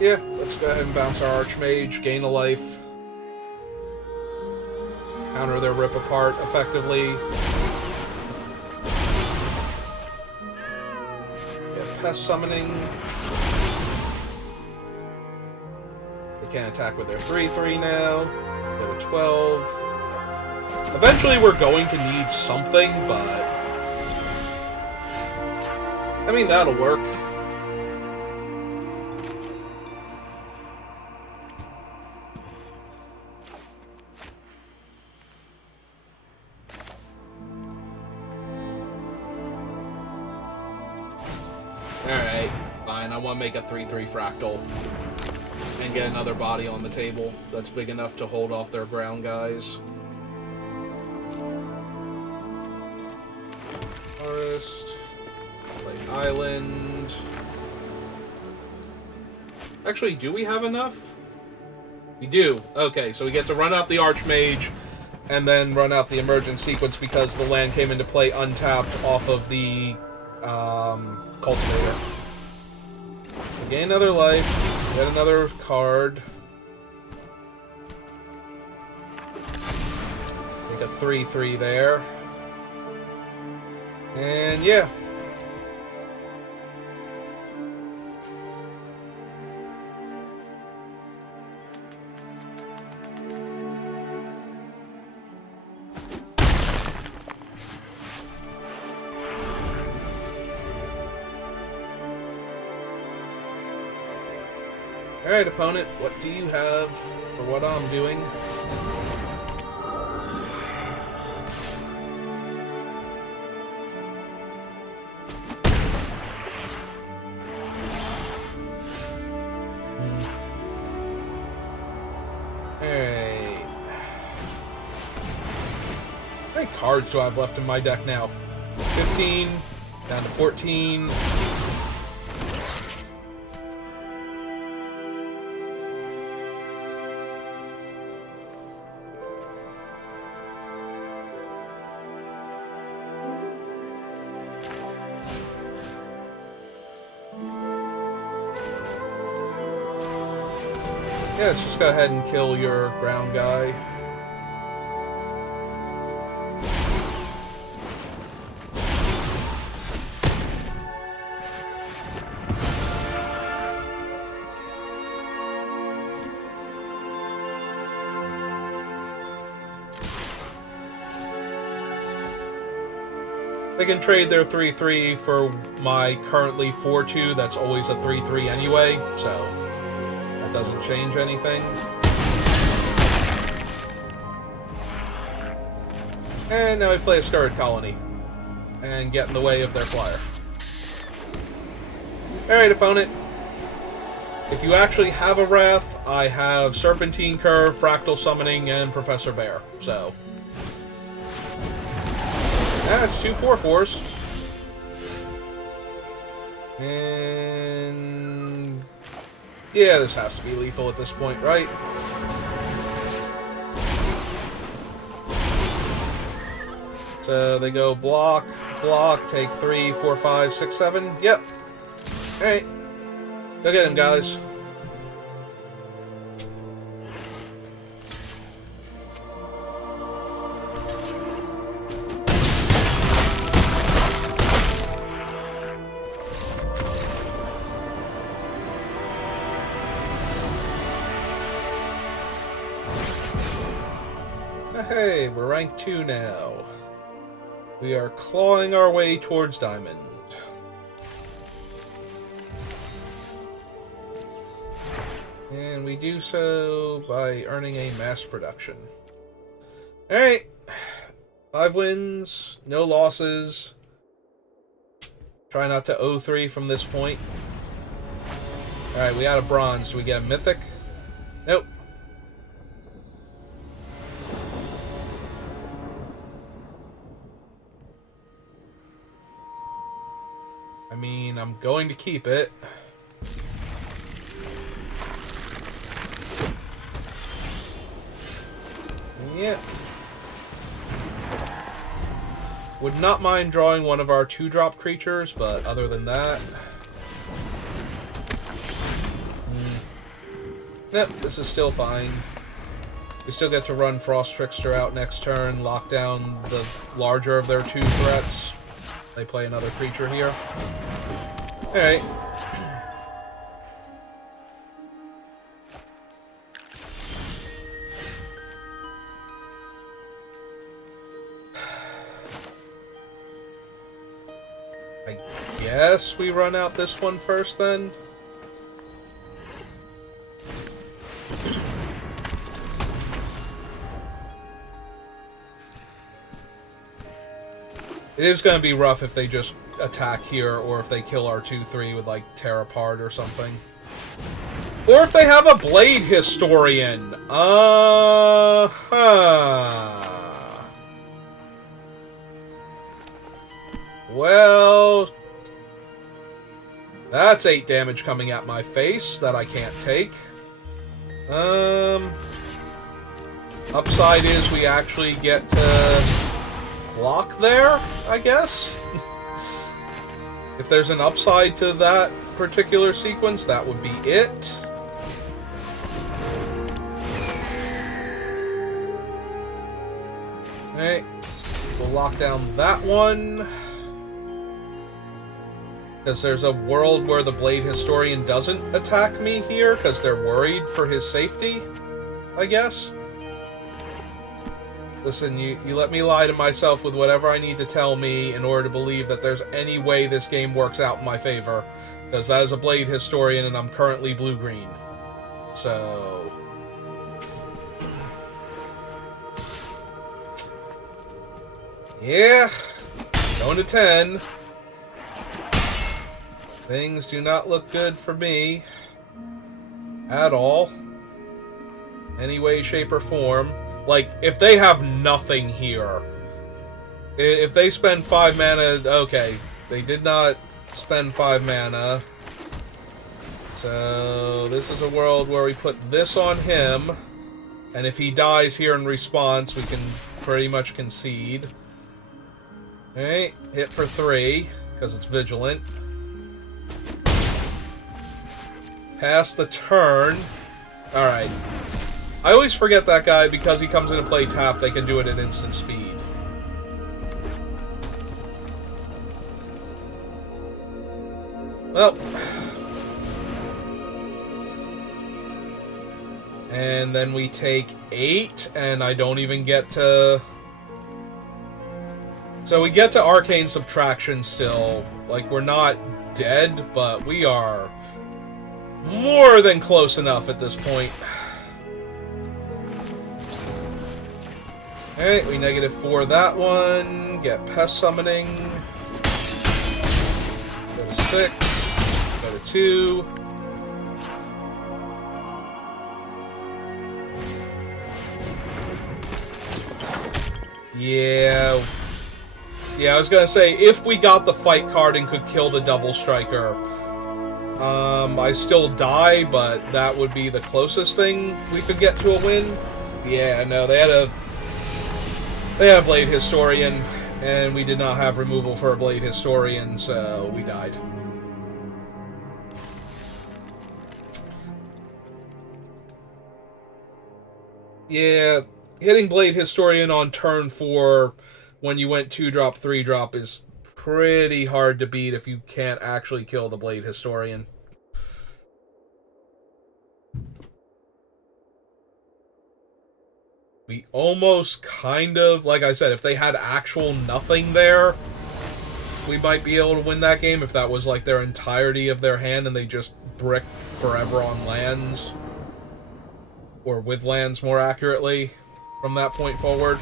Yeah, let's go ahead and bounce our Archmage, gain a life. Counter their Rip Apart effectively. Get Pest Summoning. They can't attack with their 3/3 now. Go to 12. Eventually we're going to need something, but... I mean, that'll work. Alright, fine. I want to make a 3/3 fractal and get another body on the table that's big enough to hold off their ground guys. Forest. Play island. Actually, do we have enough? We do. Okay, so we get to run out the Archmage and then run out the Emergent Sequence because the land came into play untapped off of the Cultivator. Gain another life, get another card. Make a 3/3 there. And yeah. Alright, opponent, what do you have for what I'm doing? Alright. How many cards do I have left in my deck now? 15, down to 14. Yeah, let's just go ahead and kill your ground guy. They can trade their 3/3 for my currently 4/2. That's always a 3/3 anyway, so that doesn't change anything. And now we play a Scurrid Colony and get in the way of their flyer. Alright, opponent. If you actually have a Wrath, I have Serpentine Curve, Fractal Summoning, and Professor Bear, so... That's 2 4/4s. And... yeah, this has to be lethal at this point, right? So they go block, block, take 3, 4, 5, 6, 7. Yep. Alright. Go get him, guys. Hey, we're rank 2 now. We are clawing our way towards Diamond. And we do so by earning a mass production. Alright. 5 wins, no losses. Try not to 0-3 from this point. Alright, we got a bronze. Do we get a mythic? Nope. I mean, I'm going to keep it. Yeah. Would not mind drawing one of our 2-drop creatures, but other than that... Yep, this is still fine. We still get to run Frost Trickster out next turn, lock down the larger of their 2 threats. They play another creature here. Alright. I guess we run out this one first then? It is going to be rough if they just attack here, or if they kill our 2/3 with, like, Tear Apart or something. Or if they have a Blade Historian. Well... that's 8 damage coming at my face that I can't take. Upside is we actually get to... block there, I guess? If there's an upside to that particular sequence, that would be it. Okay, we'll lock down that one. Because there's a world where the Blade Historian doesn't attack me here, because they're worried for his safety, I guess. Listen, you let me lie to myself with whatever I need to tell me in order to believe that there's any way this game works out in my favor. Because that is a Blade Historian and I'm currently blue-green. So... yeah. Going to 10. Things do not look good for me. At all. Any way, shape, or form. Like, if they have nothing here, if they spend 5 mana, okay, they did not spend 5 mana, so this is a world where we put this on him, and if he dies here in response, we can pretty much concede. Okay, hit for 3, because it's vigilant. Pass the turn. Alright. I always forget that guy because he comes into play tap, they can do it at instant speed. Well. And then we take 8, and I don't even get to... So we get to Arcane Subtraction still. Like, we're not dead, but we are more than close enough at this point. Alright, we -4 that one. Get Pest Summoning. Go to 6. Go to 2. Yeah. Yeah, I was gonna say, if we got the fight card and could kill the Double Striker, I still die, but that would be the closest thing we could get to a win. Yeah, no, they had a Blade Historian, and we did not have removal for a Blade Historian, so we died. Yeah, hitting Blade Historian on turn 4 when you went 2-drop, 3-drop is pretty hard to beat if you can't actually kill the Blade Historian. We almost kind of, like I said, if they had actual nothing there, we might be able to win that game if that was like their entirety of their hand and they just brick forever on lands. Or with lands, more accurately, from that point forward.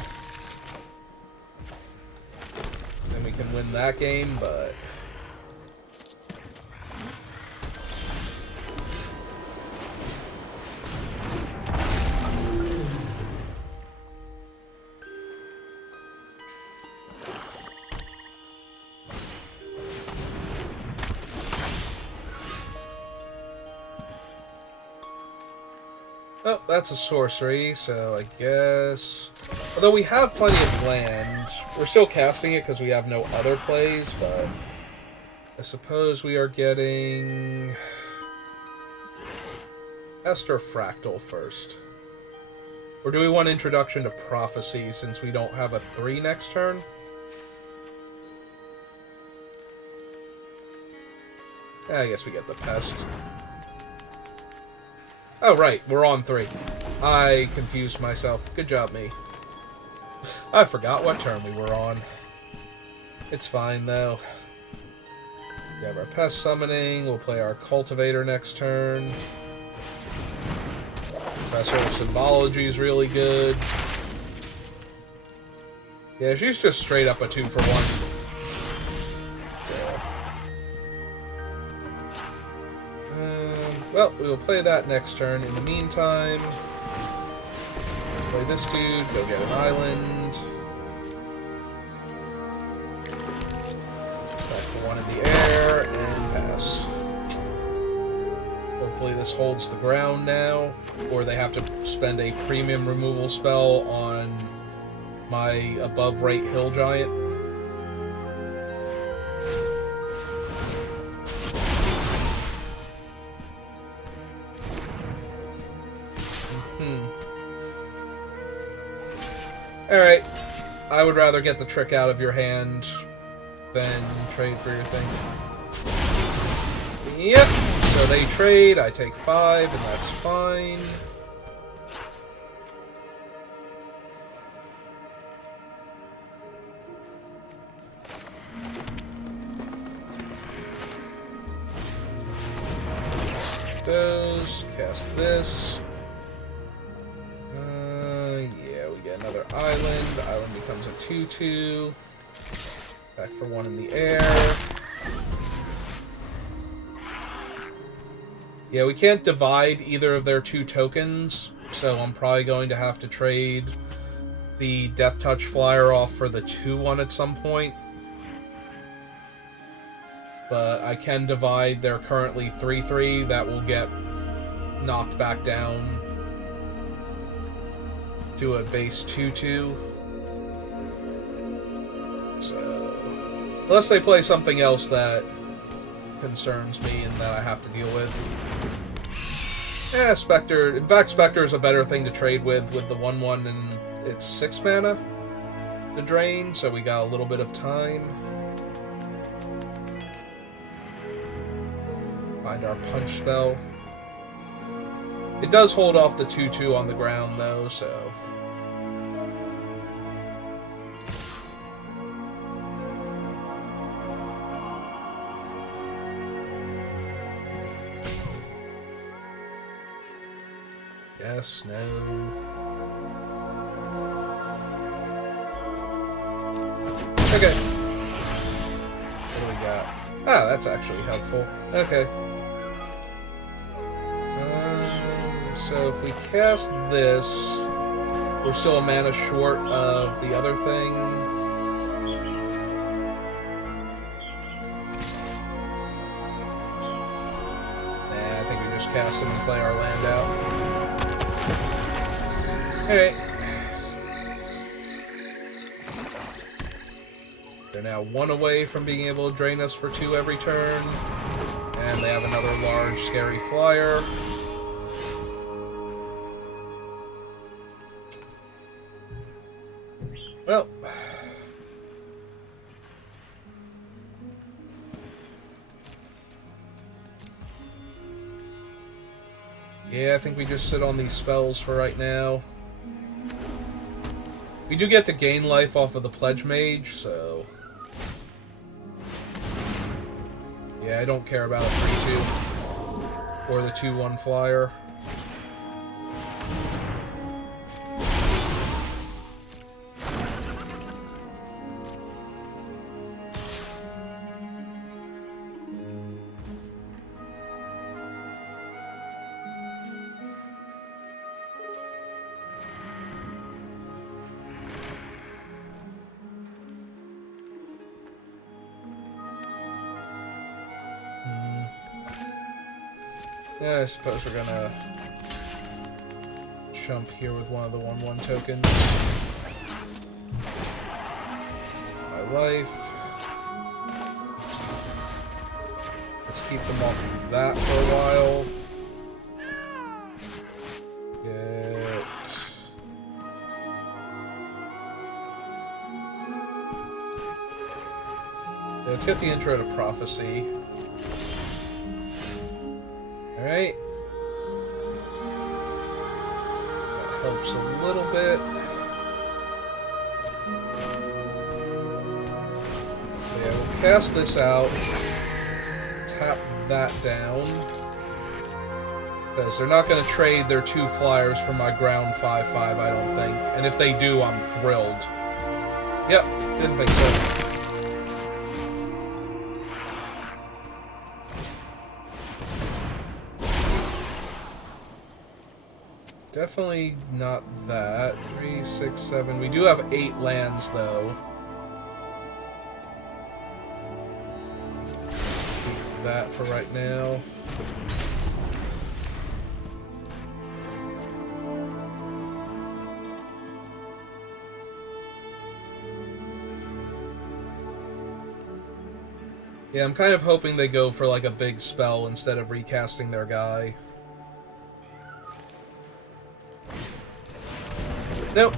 Then we can win that game, but... Oh, that's a sorcery, so I guess... Although we have plenty of land, we're still casting it because we have no other plays, but... I suppose we are getting... Esther Fractal first. Or do we want Introduction to Prophecy since we don't have a 3 next turn? Yeah, I guess we get the Pest. Oh, right, we're on 3. I confused myself. Good job, me. I forgot what turn we were on. It's fine, though. We have our Pest Summoning. We'll play our Cultivator next turn. Professor of Symbology is really good. Yeah, she's just straight up a 2-for-1. Well, we will play that next turn. In the meantime, play this dude, go get an island. Back for 1 in the air, and pass. Hopefully this holds the ground now, or they have to spend a premium removal spell on my above right hill giant. Alright, I would rather get the trick out of your hand than trade for your thing. Yep, so they trade, I take 5, and that's fine. Those, cast this. Another island. The island becomes a 2-2. Back for 1 in the air. Yeah, we can't divide either of their 2 tokens, so I'm probably going to have to trade the Death Touch flyer off for the 2-1 at some point. But I can divide their currently 3-3. That will get knocked back down to a base 2-2. So, unless they play something else that concerns me and that I have to deal with. Yeah, Spectre. In fact, Spectre is a better thing to trade with the 1/1, and it's 6 mana to drain, so we got a little bit of time. Find our punch spell. It does hold off the 2/2 on the ground, though, so... Yes, no... Okay. What do we got? Ah, that's actually helpful. Okay. So if we cast this, we're still a mana short of the other thing. Nah, I think we just cast him and play our land out. Alright. They're now 1 away from being able to drain us for 2 every turn. And they have another large, scary flyer. Well. Yeah, I think we just sit on these spells for right now. We do get to gain life off of the Pledge Mage, so... Yeah, I don't care about a 3/2 or the 2/1 flyer. Yeah, I suppose we're gonna jump here with one of the 1/1 tokens. My life. Let's keep them off of that for a while. Let's get the intro to Prophecy. Alright. That helps a little bit. Yeah, we'll cast this out. Tap that down. Because they're not going to trade their 2 flyers for my ground 5/5, I don't think. And if they do, I'm thrilled. Yep, didn't think so. Definitely not that. 3, 6, 7. We do have 8 lands, though. Keep that for right now. Yeah, I'm kind of hoping they go for like a big spell instead of recasting their guy. Nope.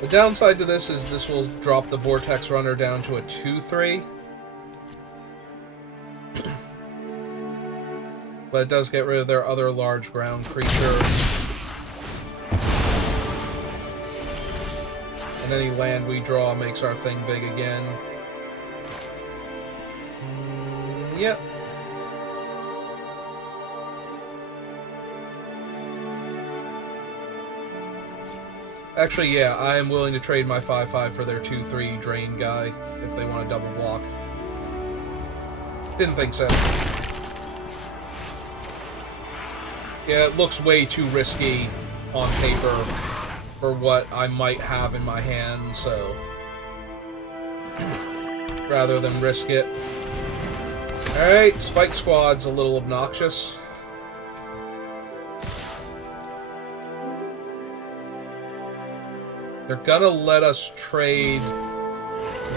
The downside to this is this will drop the Vortex Runner down to a 2/3. But it does get rid of their other large ground creature. And any land we draw makes our thing big again. Yep. Actually, yeah, I am willing to trade my 5/5 for their 2/3 drain guy if they want to double block. Didn't think so. Yeah, it looks way too risky on paper for what I might have in my hand, so rather than risk it. Alright, Spike Squad's a little obnoxious. They're gonna let us trade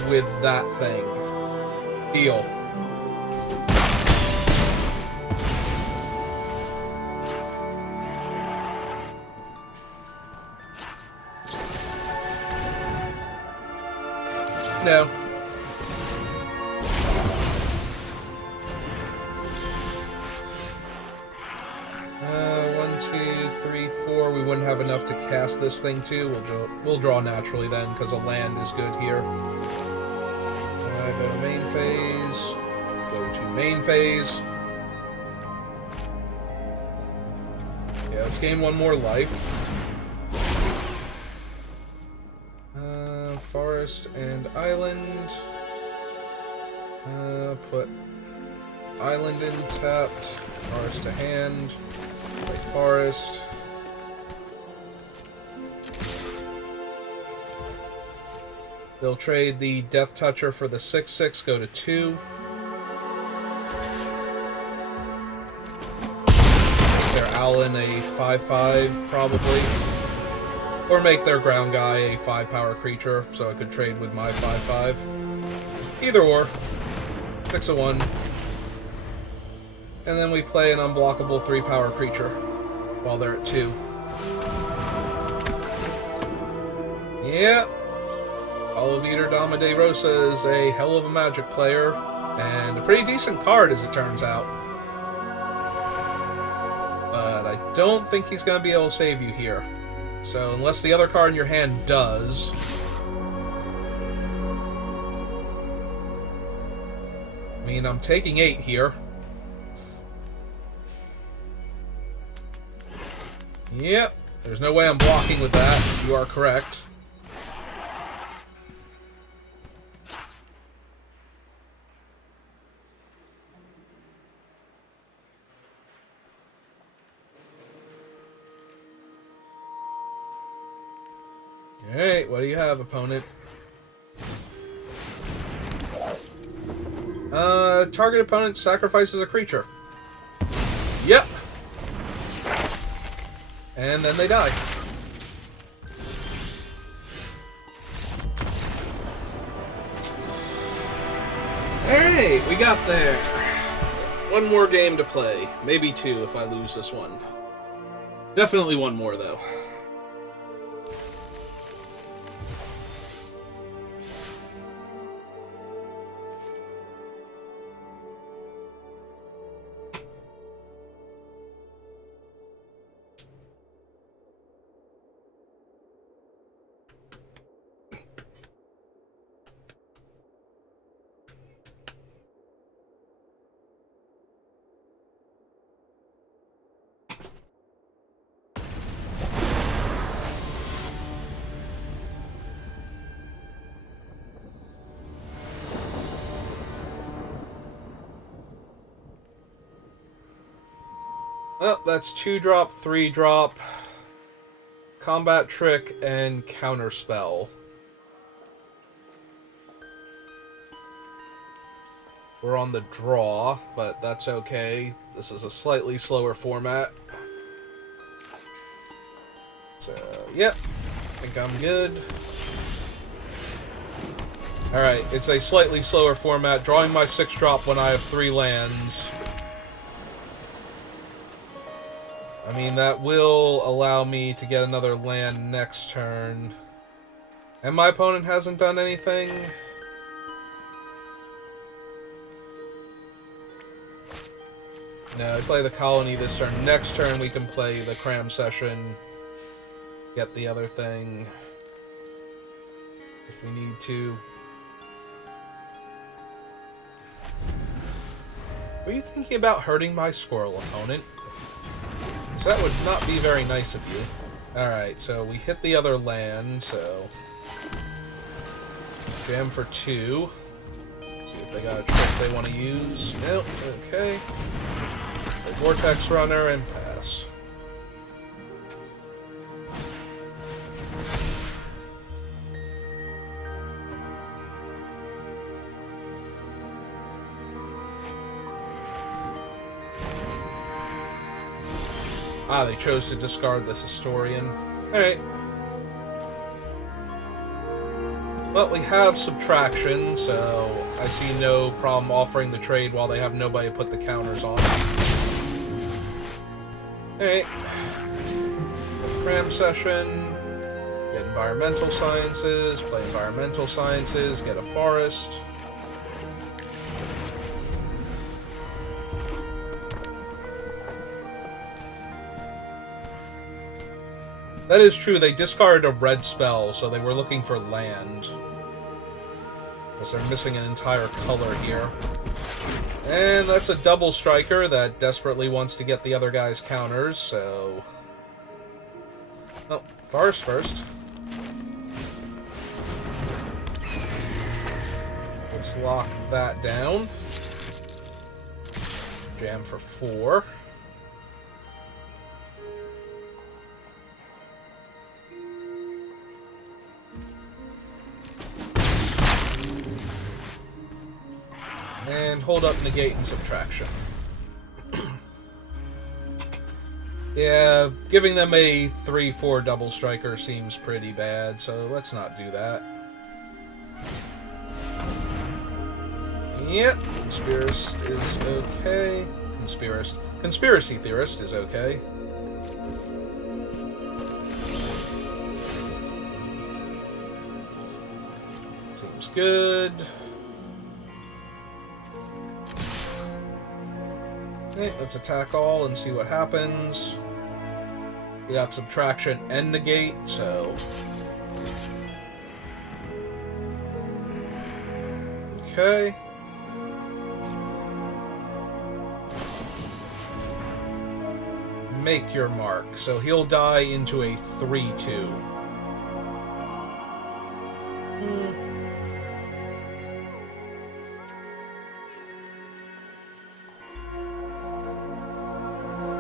with that thing. Deal. No. One, two, three, four. We wouldn't have enough to cast this thing too. We'll draw naturally then, because a land is good here. Go to main phase. Go to main phase. Yeah, let's gain one more life. Forest and island. Put island in tapped. Forest to hand. Play forest. They'll trade the Death Toucher for the 6/6, go to 2. Their Owlin a 5/5, probably. Or make their ground guy a 5-power creature, so I could trade with my 5/5. Either or. 6 of 1. And then we play an unblockable 3-power creature while they're at 2. Yep. Olivier Dama de Rosa is a hell of a Magic player, and a pretty decent card as it turns out. But I don't think he's going to be able to save you here. So unless the other card in your hand does... I mean, I'm taking 8 here. Yep, there's no way I'm blocking with that. You are correct. Alright, what do you have, opponent? Target opponent sacrifices a creature. Yep. And then they die. Alright, we got there. One more game to play. Maybe 2 if I lose this one. Definitely one more, though. Well, that's 2-drop, 3-drop, combat trick, and counterspell. We're on the draw, but that's okay. This is a slightly slower format. So, yep, I think I'm good. Alright, it's a slightly slower format, drawing my 6-drop when I have 3 lands. I mean, that will allow me to get another land next turn. And my opponent hasn't done anything. No, I play the colony this turn. Next turn we can play the cram session. Get the other thing. If we need to. What are you thinking about hurting my squirrel, opponent? So that would not be very nice of you. Alright, so we hit the other land, so... Jam for 2. See if they got a trick they want to use. Nope, okay. The Vortex Runner and pass. Ah, they chose to discard this historian. Alright. Well, we have subtraction, so I see no problem offering the trade while they have nobody to put the counters on. Alright. Cram session. Get environmental sciences. Play environmental sciences. Get a forest. That is true, they discarded a red spell, so they were looking for land. Because they're missing an entire color here. And that's a double striker that desperately wants to get the other guy's counters, so... Oh, forest first. Let's lock that down. Jam for 4. And hold up negate and subtraction. Yeah, giving them a 3-4 double striker seems pretty bad, so let's not do that. Yep, Conspiracist is okay. Conspiracy Theorist is okay. Seems good. Okay, let's attack all and see what happens. We got subtraction and negate, so... Okay. Make your mark. So he'll die into a 3-2.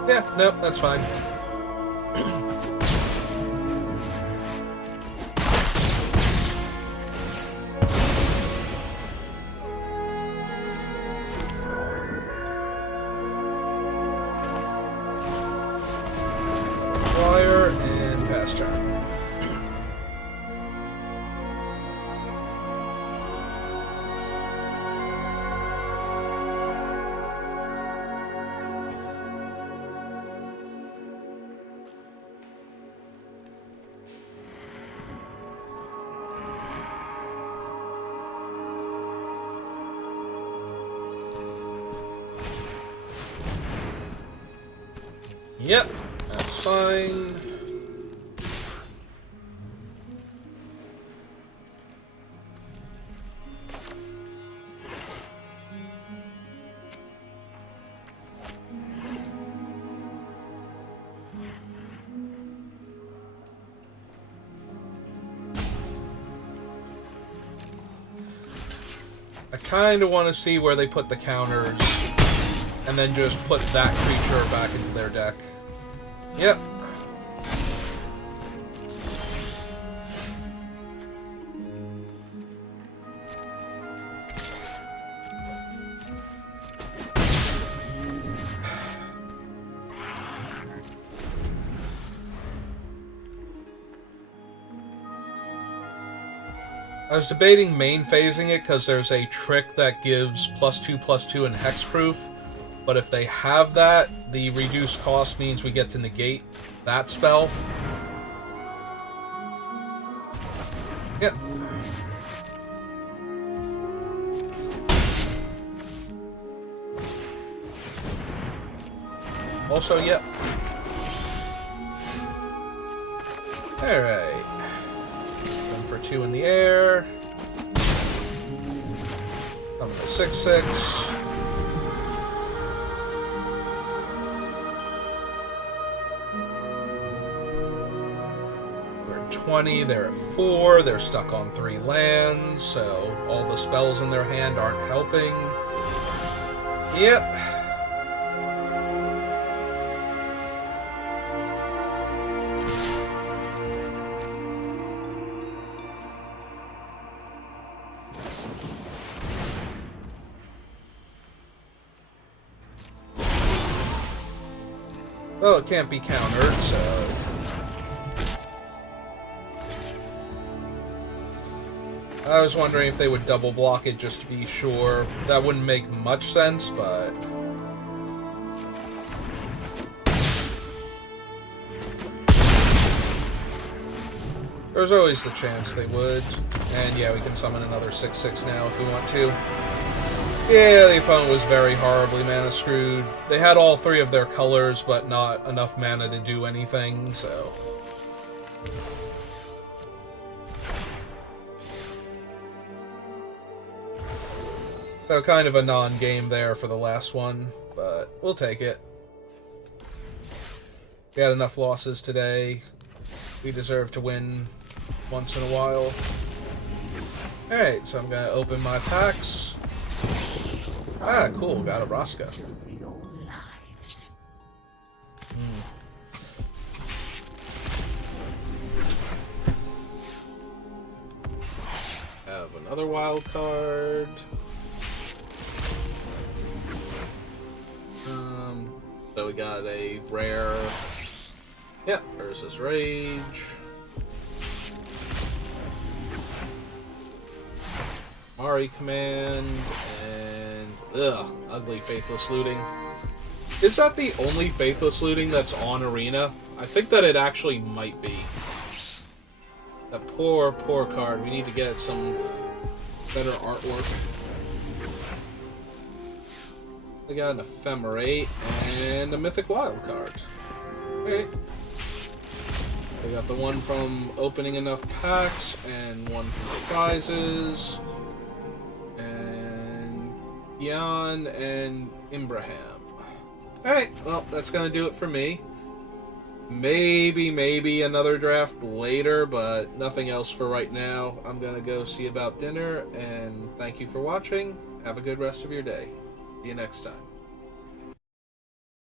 Yeah, nope, that's fine. Flyer and pass turn. Yep, that's fine. I kind of want to see where they put the counters and then just put that creature back into their deck. Yep. I was debating main phasing it because there's a trick that gives +2/+2 and hexproof. But if they have that, the reduced cost means we get to negate that spell. Yep. Also, yep. Alright. 1 for 2 in the air. I'm the 6/6. 20, they're at 4, they're stuck on 3 lands, so all the spells in their hand aren't helping. Yep. Well, it can't be countered, so... I was wondering if they would double block it just to be sure. That wouldn't make much sense, but... There's always the chance they would. And yeah, we can summon another 6/6 now if we want to. Yeah, the opponent was very horribly mana screwed. They had all three of their colors, but not enough mana to do anything, so... So kind of a non-game there for the last one, but we'll take it. We had enough losses today. We deserve to win once in a while. Alright, so I'm gonna open my packs. Ah, cool, got a Rosca. Have another wild card. So we got a rare. Yeah, versus Rage. Mari Command, and ugly Faithless Looting. Is that the only Faithless Looting that's on Arena? I think that it actually might be. That poor card. We need to get some better artwork. I got an Ephemerate and a Mythic Wild card. Alright. I got the one from opening enough packs, and one from the prizes, and Jan and Imbraham. Alright, well, that's gonna do it for me. Maybe another draft later, but nothing else for right now. I'm gonna go see about dinner, and thank you for watching. Have a good rest of your day. See you next time.